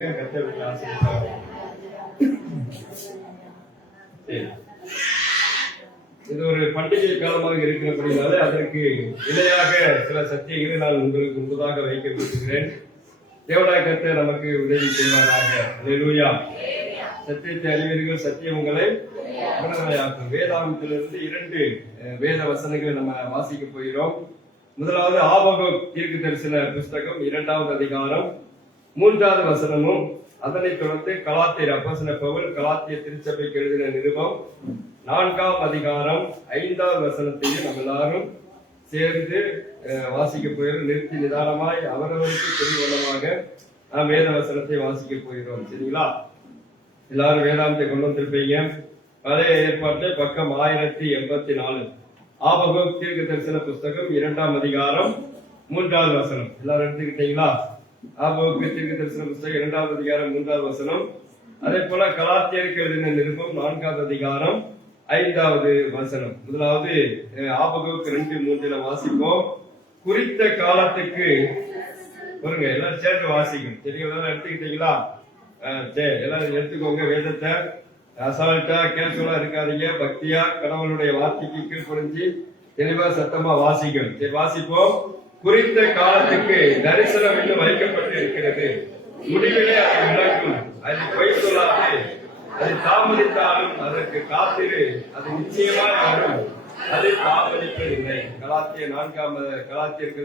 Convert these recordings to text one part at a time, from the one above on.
இது ஒரு பண்டிகை காலமாக இருக்கிறபடினாலே அதற்கு இணையாக சில சத்தியங்களை நான் உங்களுக்கு முன்பதாக வைக்க விரும்புகிறேன். தேவனாய் கர்த்தர் நமக்கு உதவி செய்வாராக. அல்லேலூயா. சத்தியத்தை அறிவீர்கள், சத்தியம் உங்களை விடுதலையாக்கும். வேதாகமத்திலிருந்து 2 வேத வசனங்களை நம்ம வாசிக்க போகிறோம். முதலாவது ஆபகுக் தீர்க்க தரிசன புஸ்தகம் 2வது அதிகாரம் 3வது வசனமும், அதனைத் தொடர்ந்து கலாத்தியர் அப்போஸ்தலன் பவுல் கலாத்திய திருச்சபைக்கு எழுதின நிருபம் 4வது அதிகாரம் 5வது வசனத்தையும் நம்ம எல்லாரும் சேர்ந்து வாசிக்க போகிறோம். நிறுத்தி நிதானமாய் அவரவருக்கு தெளிவனமாக நாம் வேத வசனத்தை வாசிக்க போகிறோம். சரிங்களா? எல்லாரும் வேதாந்தத்தை கொண்டு வந்திருப்பீங்க. பழைய ஏற்பாட்டில் பக்கம் 1084 ஆபகுக் தீர்க்க தரிசன புஸ்தகம் 2வது அதிகாரம் 3வது வசனம். எல்லாரும் எடுத்துக்கிட்டீங்களா? ஆபகுக் தீர்க்க தரிசன புஸ்தகம் 2வது அதிகாரம் 3வது வசனம். அதே போல கலாத்தியருக்கு எழுதின நிருபம் 4வது அதிகாரம் 5வது வசனம். முதலாவது ஆபகுக் 2:3 வாசிப்போம். குறித்த காலத்துக்கு பாருங்க, எல்லாரும் சேர்ந்து வாசிக்கும். தெரியும், எடுத்துக்கிட்டீங்களா? எல்லாரும் எடுத்துக்கோங்க. வேதத்தை அசால்ட்டா கேஷுவலா இருக்காதீங்க. பக்தியா கடவுளுடைய வார்த்தைக்கு கீழ்ப்படிஞ்சு தெளிவா சத்தமா வாசிக்கும். சரி, வாசிப்போம். குறித்த காலத்துக்கு தரிசனம் இன்னும் வைக்கப்பட்டு இருக்கிறது, முடிவிலே அது விளக்கும். அது பொய் சொல்லாது, அது தாமதித்தாலும் அதற்கு காத்திரு, அது நிச்சயமாக வரும், அது தாமதிப்பதில்லை. கலாத்தியருக்கு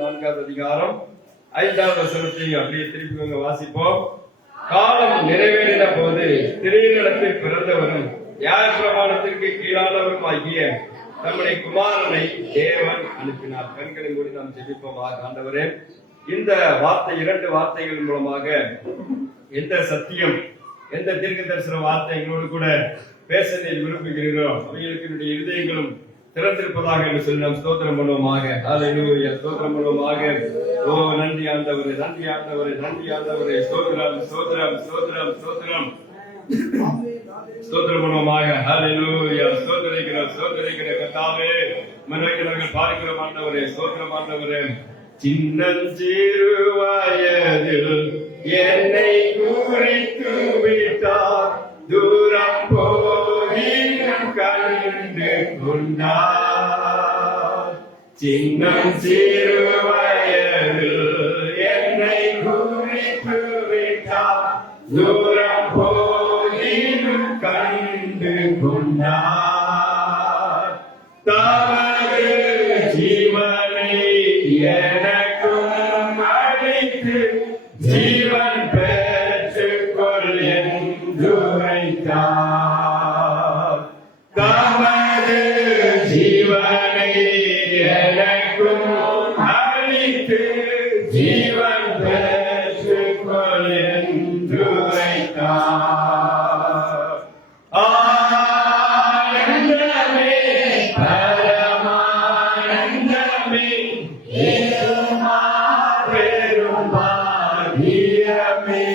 4வது அதிகாரம் 5வது வசனத்தை அப்படியே திருப்பி வாசிப்போம். காலம் நிறைவேறின போது திருநிலத்தில் பிறந்தவரும் நியாய பிரமாணத்திற்கு கீழானவரும் ஆகிய நம்முடைய குமாரனை தேவன் அனுப்பினார். கண்களை மூடி நாம் ஜெபிப்போம். ஆண்டவரே, இந்த வார்த்தை 2 வார்த்தைகள் மூலமாக எந்த சத்தியம், எந்த தீர்க்க தரிசன வார்த்தை எங்களோடு கூட பேச விரும்புகிறீரோ அவைகளுக்கு என்னுடைய இருதயங்களும் திறந்திருப்பதாக என்று சொல்லி நாம் ஸ்தோத்திரம் பண்ணுவோமாக. ஹல்லேலூயா. ஸ்தோத்திரம் பண்ணுவோமாக. ஓ நன்றி ஆண்டவரே, நன்றி ஆண்டவரே, நன்றி ஆண்டவரே. ஸ்தோத்திரம், ஸ்தோத்திரம், ஸ்தோத்திரம், ஸ்தோத்திரம், ஸ்தோத்திரம் பண்ணுவோமாக. ஹல்லேலூயா. ஸ்தோத்திரிக்கிறோம், ஸ்தோத்திரிக்கிறோம் கர்த்தாவே. மனதில் பார்க்கிறோம் ஆண்டவரே. ஸ்தோத்திரம் ஆண்டவரே. சின்னஞ்சிறு வயதில் என்னை குறித்து விட்டார், தூரம் போகினும் கண்டு கொண்டார். சின்னஞ்சிறு வயதில் என்னை குறித்து விட்டார், தூரம் போகினும் கண்டு கொண்டார். தமது ஜீவனை எனக்கும் அளித்து ஜீவன் பெற்றுக்கொள் என்று வைத்தார். தமது ஜீவனை எனக்கும் அளித்து ஜீவன் பெற்றுக்கொள் என்று வைத்தார். ஆனந்தமே, பரமானந்தமே, பெரும் பாக்கியமே,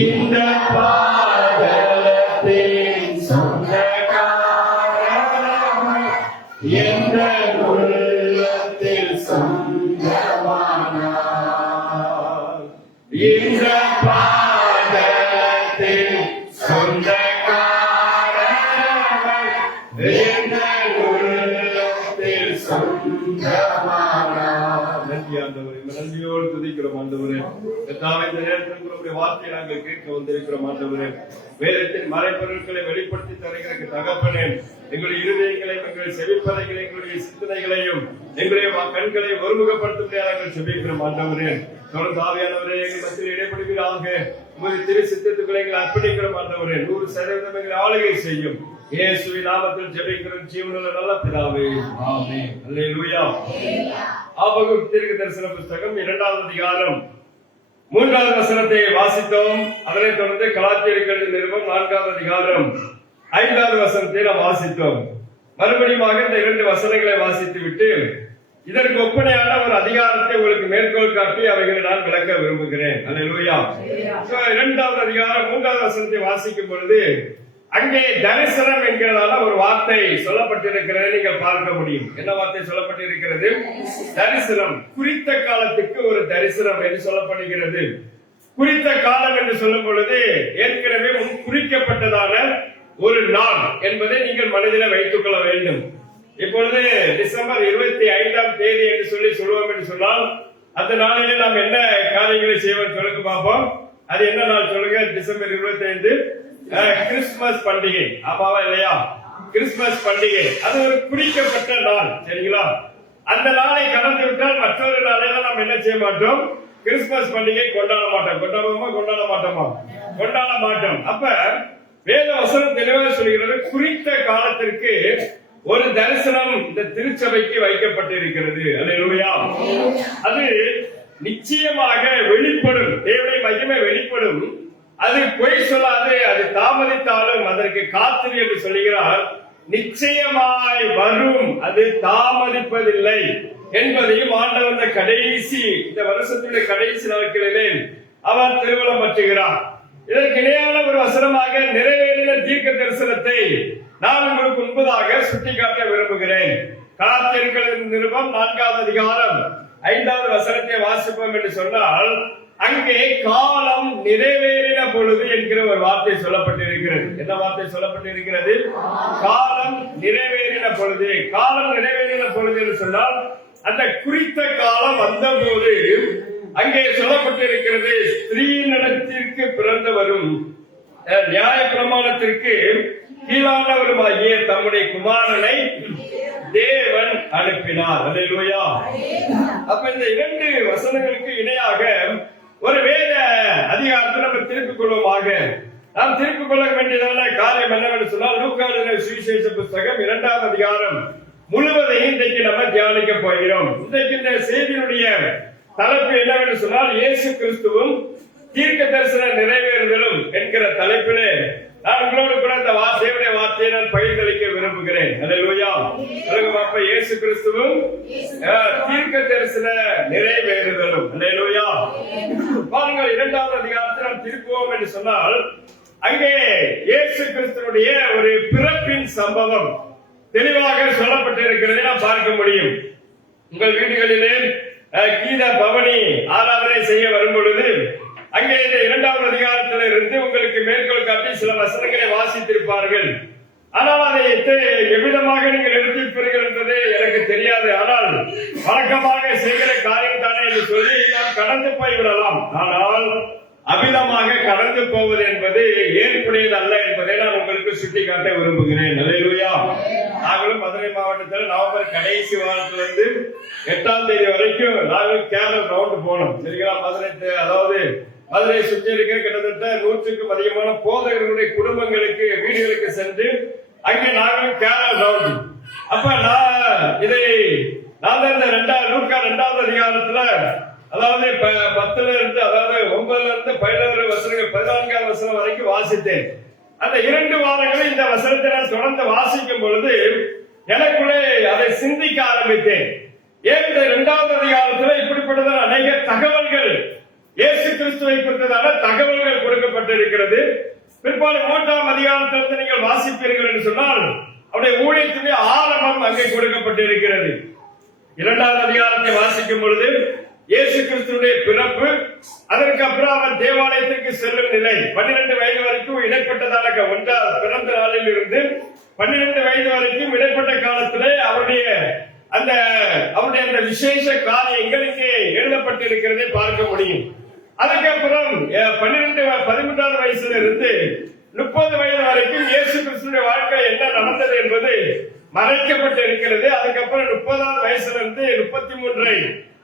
இந்த பாதலத்தின் சொந்தக்காரமே, எந்த உள்ளத்தில் சொந்தமானார். இந்த பாதலத்தின் சொந்தக்காரமே, எந்த உள்ளத்தில் சொந்தமானார். நன்றி ஆண்டவரே, நன்றியோடு துதிக்கிறோம் ஆண்டவரே. இந்த நேரத்தில் உங்களுடைய வார்த்தையை நாங்கள் கேட்க வந்திருக்கிறோம் ஆண்டவரே. வேதத்தின் மறைப்பொருட்களை வெளிப்படுத்தி தருகிற தகப்பனே, எங்களுடைய இருதயங்களையும் எங்களுடைய செவிப்பதைகளையும் எங்களுடைய சிந்தனைகளையும் எங்களுடைய கண்களை ஒருமுகப்படுத்த நாங்கள் செபிக்கிறோம் ஆண்டவரே. தொடர்ந்து ஆவியானவரே எங்கள் மத்தியில் இடைப்படுவீராக. உங்களுடைய திரு சித்தத்துக்களை எங்களை அர்ப்பணிக்கிறோம் ஆண்டவரே. 100% எங்களை ஆளுகை செய்யும். இயேசுவின் நாமத்தில் ஜெபிக்கிறோம் ஜீவனுள்ள நல்ல பிதாவே, ஆமென். அல்லேலூயா. ஆபகுக் தீர்க்க தரிசன புஸ்தகம் 2வது அதிகாரம் 3வது வசனத்தை வாசித்தோம். அதனைத் தொடர்ந்து கலாத்தியருக்கு எழுதின நிருபம் 4வது அதிகாரம் 5வது வசனத்தை நாம் வாசித்தோம். மறுபடியும் இந்த 2 வசனங்களை வாசித்து விட்டு இதற்கு ஒப்பனையான ஒரு அதிகாரத்தை உங்களுக்கு மேற்கோள் காட்டி அவைகளை நான் விளக்க விரும்புகிறேன். அல்லேலூயா. 2வது அதிகாரம் 3வது வசனத்தை வாசிக்கும் பொழுது அங்கே தரிசனம் என்கிறதால ஒரு வார்த்தை சொல்லப்பட்டிருக்கிறது நீங்கள் பார்க்க முடியும். என்ன வார்த்தை சொல்லப்பட்டிருக்கிறது? தரிசனம். குறித்த காலத்துக்கு ஒரு தரிசனம் என்று சொல்லப்படுகிறது. குறித்த காலம் என்று சொல்லும் பொழுது ஏற்கனவே முன் குறிக்கப்பட்டதான ஒரு நாள் என்பதை நீங்கள் மனதில் வைத்துக் கொள்ள வேண்டும். இப்பொழுது டிசம்பர் 25ஆம் தேதி என்று சொல்லுவோம் என்று சொன்னால் அந்த நாளிலே நாம் என்ன காரியங்களை செய்வோம் சொல்லுங்க பார்ப்போம். அது என்ன நாள் சொல்லுங்க? டிசம்பர் 25 கிறிஸ்துமஸ் பண்டிகை. ஆமாவா இல்லையா? கிறிஸ்துமஸ் பண்டிகை அது ஒரு குறிக்கப்பட்ட நாள். சரிங்களா? அந்த நாளை கடந்து விட்டால் மற்றொரு நாளையில நாம் என்ன செய்ய மாட்டோம்? கிறிஸ்துமஸ் பண்டிகை கொண்டாட மாட்டோம். கொண்டாட மாட்டோம். அப்ப வேத வசனம் தெளிவாக சொல்கிறது, குறித்த காலத்திற்கு ஒரு தரிசனம் இந்த திருச்சபைக்கு வைக்கப்பட்டிருக்கிறது. அல்லேலூயா. அது நிச்சயமாக வெளிப்படும். தேவனுடைய மகிமை வெளிப்படும். அது பொய் சொல்லாது. அது தாமதித்தாலும் அதற்கு காத்திரு என்று சொல்லுகிறார். நிச்சயமாய் வரும், அது தாமதிப்பதில்லை என்பதையும் ஆண்டவர் இந்த வருஷத்துடைய கடைசி நாட்களிலே அவர் திருவள்ளம் பற்றுகிறார். இதற்கு இணையான ஒரு வசனமாக நிறைவேறின தீர்க்க தரிசனத்தை நான் உங்களுக்கு முன்பதாக சுட்டிக்காட்ட விரும்புகிறேன். கலாத்தியர்களின் நிருபம் 4ஆம் அதிகாரம் 5வது வசனத்தை வாசிப்போம் என்று சொன்னால், அங்கே காலம் நிறைவேறின பொழுது என்கிற ஒரு வார்த்தை சொல்லப்பட்டிருக்கிறது. என்ன வார்த்தை சொல்லப்பட்டிருக்கிறது? காலம் நிறைவேறின பொழுது. காலம் நிறைவேறின பொழுது என்று சொன்னால் அந்த குறித்த காலம் வந்த போது அங்கே சொல்லப்பட்டிருக்கிறது, ஸ்திரீனிடத்திற்கு பிறந்தவரும் நியாய பிரமாணத்திற்கு கீழானவருமாகிய தம்முடைய குமாரனை தேவன் அனுப்பினார். அல்லேலூயா. அப்ப இந்த 2 வசனங்களுக்கு இணையாக ஒரு வேத அதிகாரத்தை நம்ம திருப்பிக் கொள்வோமாக. நாம் திருப்பிக் கொள்ள வேண்டியதான காரியம் என்னவென்று சொன்னால், லூக்கா எழுதின சுவிசேஷ புத்தகம் 2ஆம் அதிகாரம் முழுவதையும் இன்றைக்கு நம்ம தியானிக்க போகிறோம். இன்றைக்கு இந்த செய்தியினுடைய தலைப்பு என்னவென்று சொன்னால், இயேசு கிறிஸ்துவும் தீர்க்க தரிசன நிறைவேறுதலும் என்கிற தலைப்பிலே நான் உங்களோடு கூட இந்த தேவனுடைய வார்த்தையை நான் பகிர்ந்தளிக்க விரும்புகிறேன். அல்லேலூயா. அப்ப இயேசு கிறிஸ்துவும் தீர்க்க தரிசன நிறைவேறுதலும். அல்லேலூயா. பாருங்கள், 2ஆவது அதிகாரத்தை நாம் திருப்புவோம் என்று சொன்னால், அங்கே இயேசு கிறிஸ்துனுடைய ஒரு பிறப்பின் சம்பவம் தெளிவாக சொல்லப்பட்டிருக்கிறதை நாம் பார்க்க முடியும். உங்கள் வீடுகளிலே கீத பவனி ஆராதனை செய்ய வரும் பொழுது அங்கே இந்த 2ஆவது அதிகாரத்தில் இருந்து உங்களுக்கு மேற்கோள் காட்டி சில வசனங்களை வாசித்திருப்பார்கள். ஆனால் அதை எவ்விதமாக நீங்கள் எடுத்திருப்பீர்கள் என்பது எனக்கு தெரியாது. ஆனால் வழக்கமாக செய்கிற காரியம் தானே என்று சொல்லி நாம் கடந்து போய்விடலாம். ஆனால் அமிதமாக கடந்து போவது என்பது ஏற்புடையது அல்ல என்பதை நான் உங்களுக்கு சுட்டிக்காட்ட விரும்புகிறேன். அல்லேலூயா. நாங்களும் மதுரை மாவட்டத்தில் நவம்பர் கடைசி வாரத்திலிருந்து 8ஆம் தேதி வரைக்கும் நாங்கள் கேரள ரவுண்டு போனோம். சரிங்களா? மதுரை சுற்றி இருக்கிற கிட்டத்தட்ட 100க்கும் அதிகமான போதகர்களுடைய குடும்பங்களுக்கு வீடுகளுக்கு சென்று அங்கே நாங்களும் கேரள ரவுண்டு. அப்ப நான் இந்த லூக்கா 2ஆவது அதிகாரத்துல 10ல இருந்து 9ல இருந்து 11 வசனங்கள் 14ஆம் வசனம் வரைக்கும் வாசித்தேன். அந்த 2 வாரங்களில் இந்த வசனத்தை நான் தொடர்ந்து வாசிக்கும் பொழுது எனக்குள்ளே அதை சிந்திக்க ஆரம்பித்தேன். ஏன் இந்த 2ஆவது அதிகாரத்தில் இப்படிப்பட்டதான அநேக தகவல்கள், இயேசு கிறிஸ்துவை குறித்ததான தகவல்கள் கொடுக்கப்பட்டிருக்கிறது. பிற்பாடு 3ஆம் அதிகாரத்திலிருந்து நீங்கள் வாசிப்பீர்கள் என்று சொன்னால் அவருடைய ஊழியத்துடைய ஆரம்பம் அங்கே கொடுக்கப்பட்டிருக்கிறது. 2ஆவது அதிகாரத்தை வாசிக்கும் பொழுது இயேசு கிறிஸ்துடைய பிறப்பு, அதற்கு அப்புறம் அவர் தேவாலயத்திற்கு செல்லும் நிலை, 12 வயது வரைக்கும் இடைப்பட்டதான பிறந்த நாளில் இருந்து 12 வயது வரைக்கும் இடைப்பட்ட காலத்திலே அவருடைய அந்த விசேஷ காரியங்கள் இங்கே எழுதப்பட்டிருக்கிறதை பார்க்க முடியும். அதுக்கப்புறம் 13வது வயசுல இருந்து 30 வயது வரைக்கும் இயேசு கிறிஸ்துடைய வாழ்க்கை என்ன நடந்தது என்பது மறைக்கப்பட்டு இருக்கிறது. அதுக்கப்புறம் 30வது வயசுல இருந்து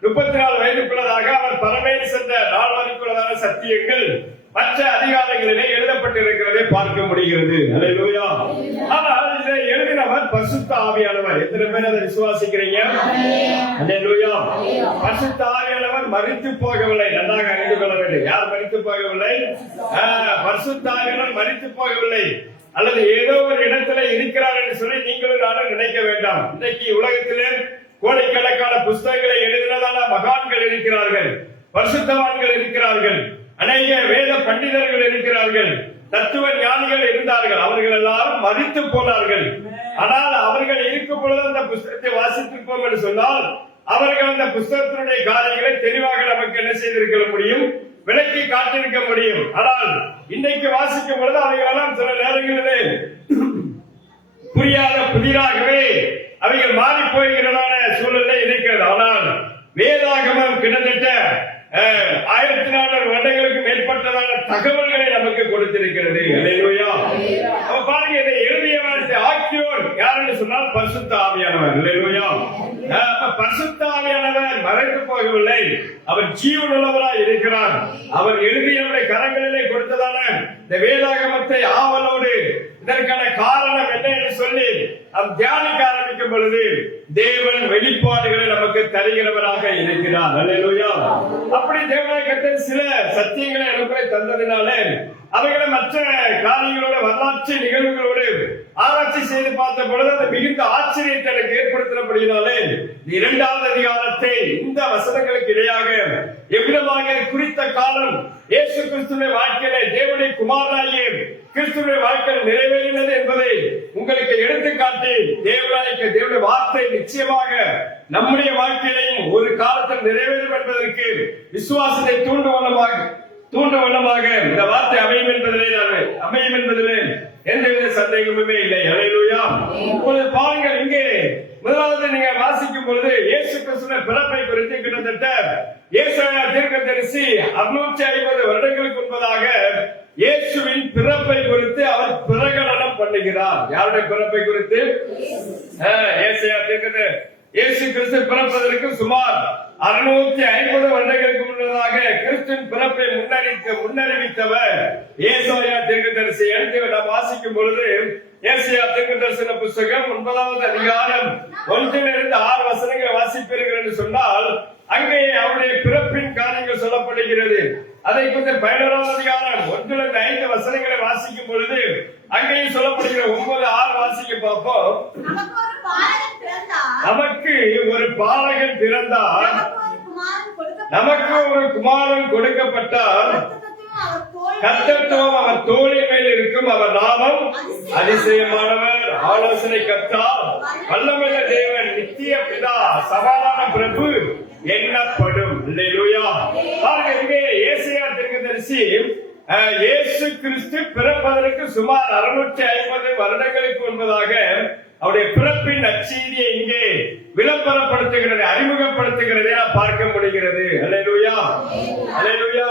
34 வயதுக்குள்ளதாக அவர் பரமேறி சென்ற நாள் வரைக்குள்ளதான சத்தியங்கள் மற்ற அதிகாரங்களிலே எழுதப்பட்டிருக்கிறதை பார்க்க முடிகிறது. அல்லேலூயா. ஆனால் இதை எழுதினவர் பரிசுத்த ஆவியானவர். எத்தனை பேர் அதை விசுவாசிக்கிறீங்க? அல்லேலூயா. பரிசுத்த ஆவியானவர் மரித்து போகவில்லை. நன்றாக அறிந்து கொள்ள வேண்டும். யார் மரித்து போகவில்லை? பரிசுத்த ஆவியானவர் மரித்து போகவில்லை. அல்லது ஏதோ ஒரு இடத்துல இருக்கிறார் என்று சொல்லி நீங்களும் நானும் நினைக்க வேண்டாம். இன்னைக்கு உலகத்திலே கோடிக்கணக்கான புஸ்தகங்களை எழுதினதான மகான்கள் இருக்கிறார்கள், பரிசுத்தவான்கள் இருக்கிறார்கள், அநேக வேத பண்டிதர்கள் இருக்கிறார்கள். தத்துவ ஞானிகள் இருந்தார்கள், அவர்கள் எல்லாரும் மரித்து போனார்கள். ஆனால் அவர்கள் இருக்கும் பொழுது அந்த புஸ்தகத்தை வாசித்திருப்போம் என்று சொன்னால் அவர்கள் அந்த புஸ்தகத்தினுடைய காரியங்களை தெளிவாக நமக்கு என்ன செய்திருக்க முடியும், விளக்கி காட்டியிருக்க முடியும். ஆனால் இன்றைக்கு வாசிக்கும் பொழுது அவைகளெல்லாம் சில நேரங்களிலே புரியாத புதிராகவே அவைகள் மாறி போகிறதான சூழ்நிலை இருக்கிறது. ஆனால் வேதாகமம் கிட்டத்தட்ட 1400 வருடங்களுக்கு மேற்பட்டதான தகவல்களை நமக்கு கொடுத்திருக்கிறது. அல்லேலூயா. அப்ப பாருங்க, இதை எழுதியவர் ஆக்கியோர் யார் என்று சொன்னால் பரிசுத்த ஆவியானவர். அல்லேலூயா. பரிசுத்த ஆவியானவர் மறைந்து போகவில்லை, அவர் ஜீவனுள்ளவராய் இருக்கிறார். அவர் எழுதியவருடைய கரங்களிலே கொடுத்ததான இந்த வேதாகமத்தை ஆவலோடு இதற்கான காரணம் என்ன என்று சொல்லி நாம் தியானிக்க ஆரம்பிக்கும் பொழுது தேவன் வெளிப்பாடுகளை நமக்கு தருகிறவராக இருக்கிறார். அல்லேலூயா. அப்படி தேவனாய் கர்த்தர் சில சத்தியங்களை நமக்கு தந்ததினாலே அவைகளை மற்ற காரியங்களோட வரலாற்று நிகழ்வுகளோடு ஆராய்ச்சி செய்து பார்த்த பொழுது அது மிகுந்த ஆச்சரியத்தை எனக்கு ஏற்படுத்தினபடியினாலே 2வது அதிகாரத்தை இந்த வசனங்களுக்கு இடையாக எவ்விதமாக குறித்த காலம் இயேசு கிறிஸ்துவின் வாழ்க்கையிலே தேவனுடைய குமாரனாகிய கிறிஸ்துவின் வாழ்க்கையில் நிறைவேறினது என்பதை உங்களுக்கு எடுத்துக்காட்டி தேவனுடைய வார்த்தை நிச்சயமாக நம்முடைய வாழ்க்கையிலையும் ஒரு காலத்தில் நிறைவேறும் என்பதற்கு விசுவாசத்தை தூண்டும் வண்ணமாக இந்த வார்த்தை அமையும் என்பதிலே எந்தவித சந்தேகமுமே இல்லை. அல்லேலூயா. இப்பொழுது பாருங்கள், இங்கே முதலாவது நீங்க வாசிக்கும் பொழுது இயேசு கிறிஸ்துவின் பிறப்பை குறித்து கிட்டத்தட்ட ஏசாயா தீர்க்கதரிசி 650 வருடங்களுக்கு முன்பதாக இயேசுவின் பிறப்பை குறித்து அவர் பிரகடனம் பண்ணுகிறார். யாருடைய பிறப்பை குறித்து? ஏசாயா தீர்க்கதரிசி இயேசு கிறிஸ்து பிறப்பதற்கு சுமார் 650 வருடங்களுக்கு முன்னதாக கிறிஸ்துவின் பிறப்பை முன்னறிவித்தவர் ஏசாயா தீர்க்கதரிசி. என்று நாம் வாசிக்கும் பொழுது ஏசாயா தீர்க்கதரிசன புத்தகம் 9வது அதிகாரம் 1 to 6 வசனங்களை வாசிப்பீர்கள் என்று சொன்னால் அங்கே அவருடைய பிறப்பின் காரியங்கள் சொல்லப்படுகிறது. அதை குறித்து 11வது அதிகாரம் 1 to 5 வசனங்களை வாசிக்கும் பொழுது அங்கேயும் சொல்லப்படுகிற 9, 6 வாசிக்க பார்ப்போம். நமக்கு ஒரு பாலகன் பிறந்தார், நமக்கு ஒரு குமாரன் கொடுக்கப்பட்டார், கர்த்தத்துவம் அவர் தோளின் மேல் இருக்கும், அவர் நாமம் அதிசயமானவர், ஆலோசனை கர்த்தர், வல்லமையுள்ள தேவன், நித்திய பிதா, சமாதான பிரபு எண்ணப்படும். அல்லேலூயா. பாருங்க, இங்கே ஏசாயா தீர்க்கதரிசி இயேசு கிறிஸ்து பிறப்பதற்கு சுமார் 650 வருடங்களுக்கு முன்பதாக அவருடைய பிறப்பின் நற்செய்தியை இங்கே விளம்பரப்படுத்துகிறது, அறிமுகப்படுத்துகிறதை பார்க்க முடிகிறது. அல்லேலூயா. அல்லேலூயா.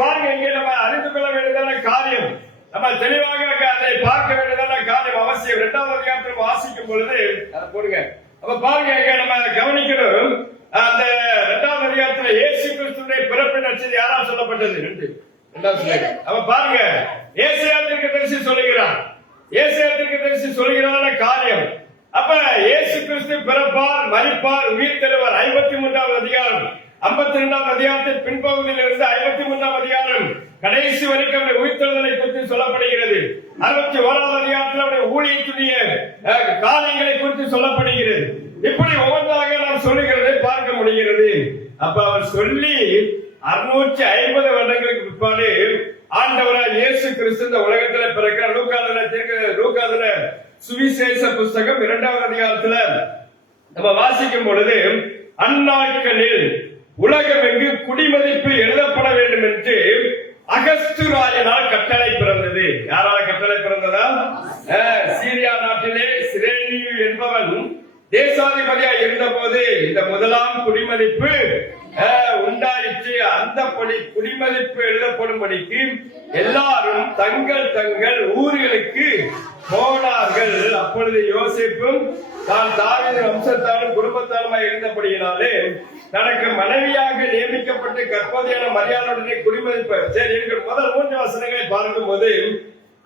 பாருங்க, இங்கே நம்ம அறிந்து கொள்ள வேண்டியதான காரியம், நம்ம தெளிவாக அதை பார்க்க வேண்டியதான காரியம் அவசியம். 2வது அதிகாரத்தில் வாசிக்கும் பொழுது அதை போடுங்க. அப்ப பாருங்க, இங்க நம்ம கவனிக்கணும். அந்த 2வது அதிகாரத்தில் இயேசு கிறிஸ்துவின் பிறப்பின் நற்செய்தி யாரால் சொல்லப்பட்டது? 2வது ஸ்லைடு. அப்ப பாருங்க, ஏசாயா தீர்க்கதரிசி சொல்லுகிறார். ஏசாயா தீர்க்கதரிசி சொல்லுகிறான காரியம். அப்ப இயேசு கிறிஸ்து பிறப்பார், மரிப்பார், உயிர் தெழுவார். 53வது அதிகாரம் 52வது அதிகாரத்தின் பின்பகுதியில் இருந்து 53வது அதிகாரம் கடைசி வரைக்கும் அவருடைய உயிர்த்தெழுதலை குறித்து சொல்லப்படுகிறது. 61வது அதிகாரத்தில் அவருடைய ஊழியத்துடைய காரியங்களை குறித்து சொல்லப்படுகிறது. இப்படி ஒவ்வொன்றாக நாம் சொல்லுகிறதை பார்க்க முடிகிறது. அப்ப அவர் சொல்லி 650 வருடங்களுக்கு பிற்பாடு ஆண்டவராய் இயேசு கிறிஸ்து இந்த உலகத்துல பிறக்க லூக்காதுல சுவிசேஷ புஸ்தகம் 2வது அதிகாரத்துல நம்ம வாசிக்கும் பொழுது அந்நாட்களில் உலகமெங்கு குடிமதிப்பு எழுதப்பட வேண்டும் என்று அகஸ்துராயனால் கட்டளை பிறந்தது. யாரால் கட்டளை பிறந்ததா? சீரியா நாட்டிலே சிரேனியு என்பவன் தேசாதிபதியா இருந்த போது இந்த முதலாம் குடிமதிப்பு உண்டாயிற்று. அந்த குடிமதிப்பு எழுதப்படும்படிக்கு எல்லாரும் தங்கள் ஊர்களுக்கு போனார்கள். அப்பொழுது யோசேப்பும் தான் தாவீது வம்சத்தாலும் குடும்பத்தாலுமாய் இருந்தபடியினாலே தனக்கு மனைவியாக நியமிக்கப்பட்டு கற்பதையான மரியாதையுடனே குடிமதிப்பு சரி இருக்கிற முதல் 3 வசனங்களை பார்க்கும் போது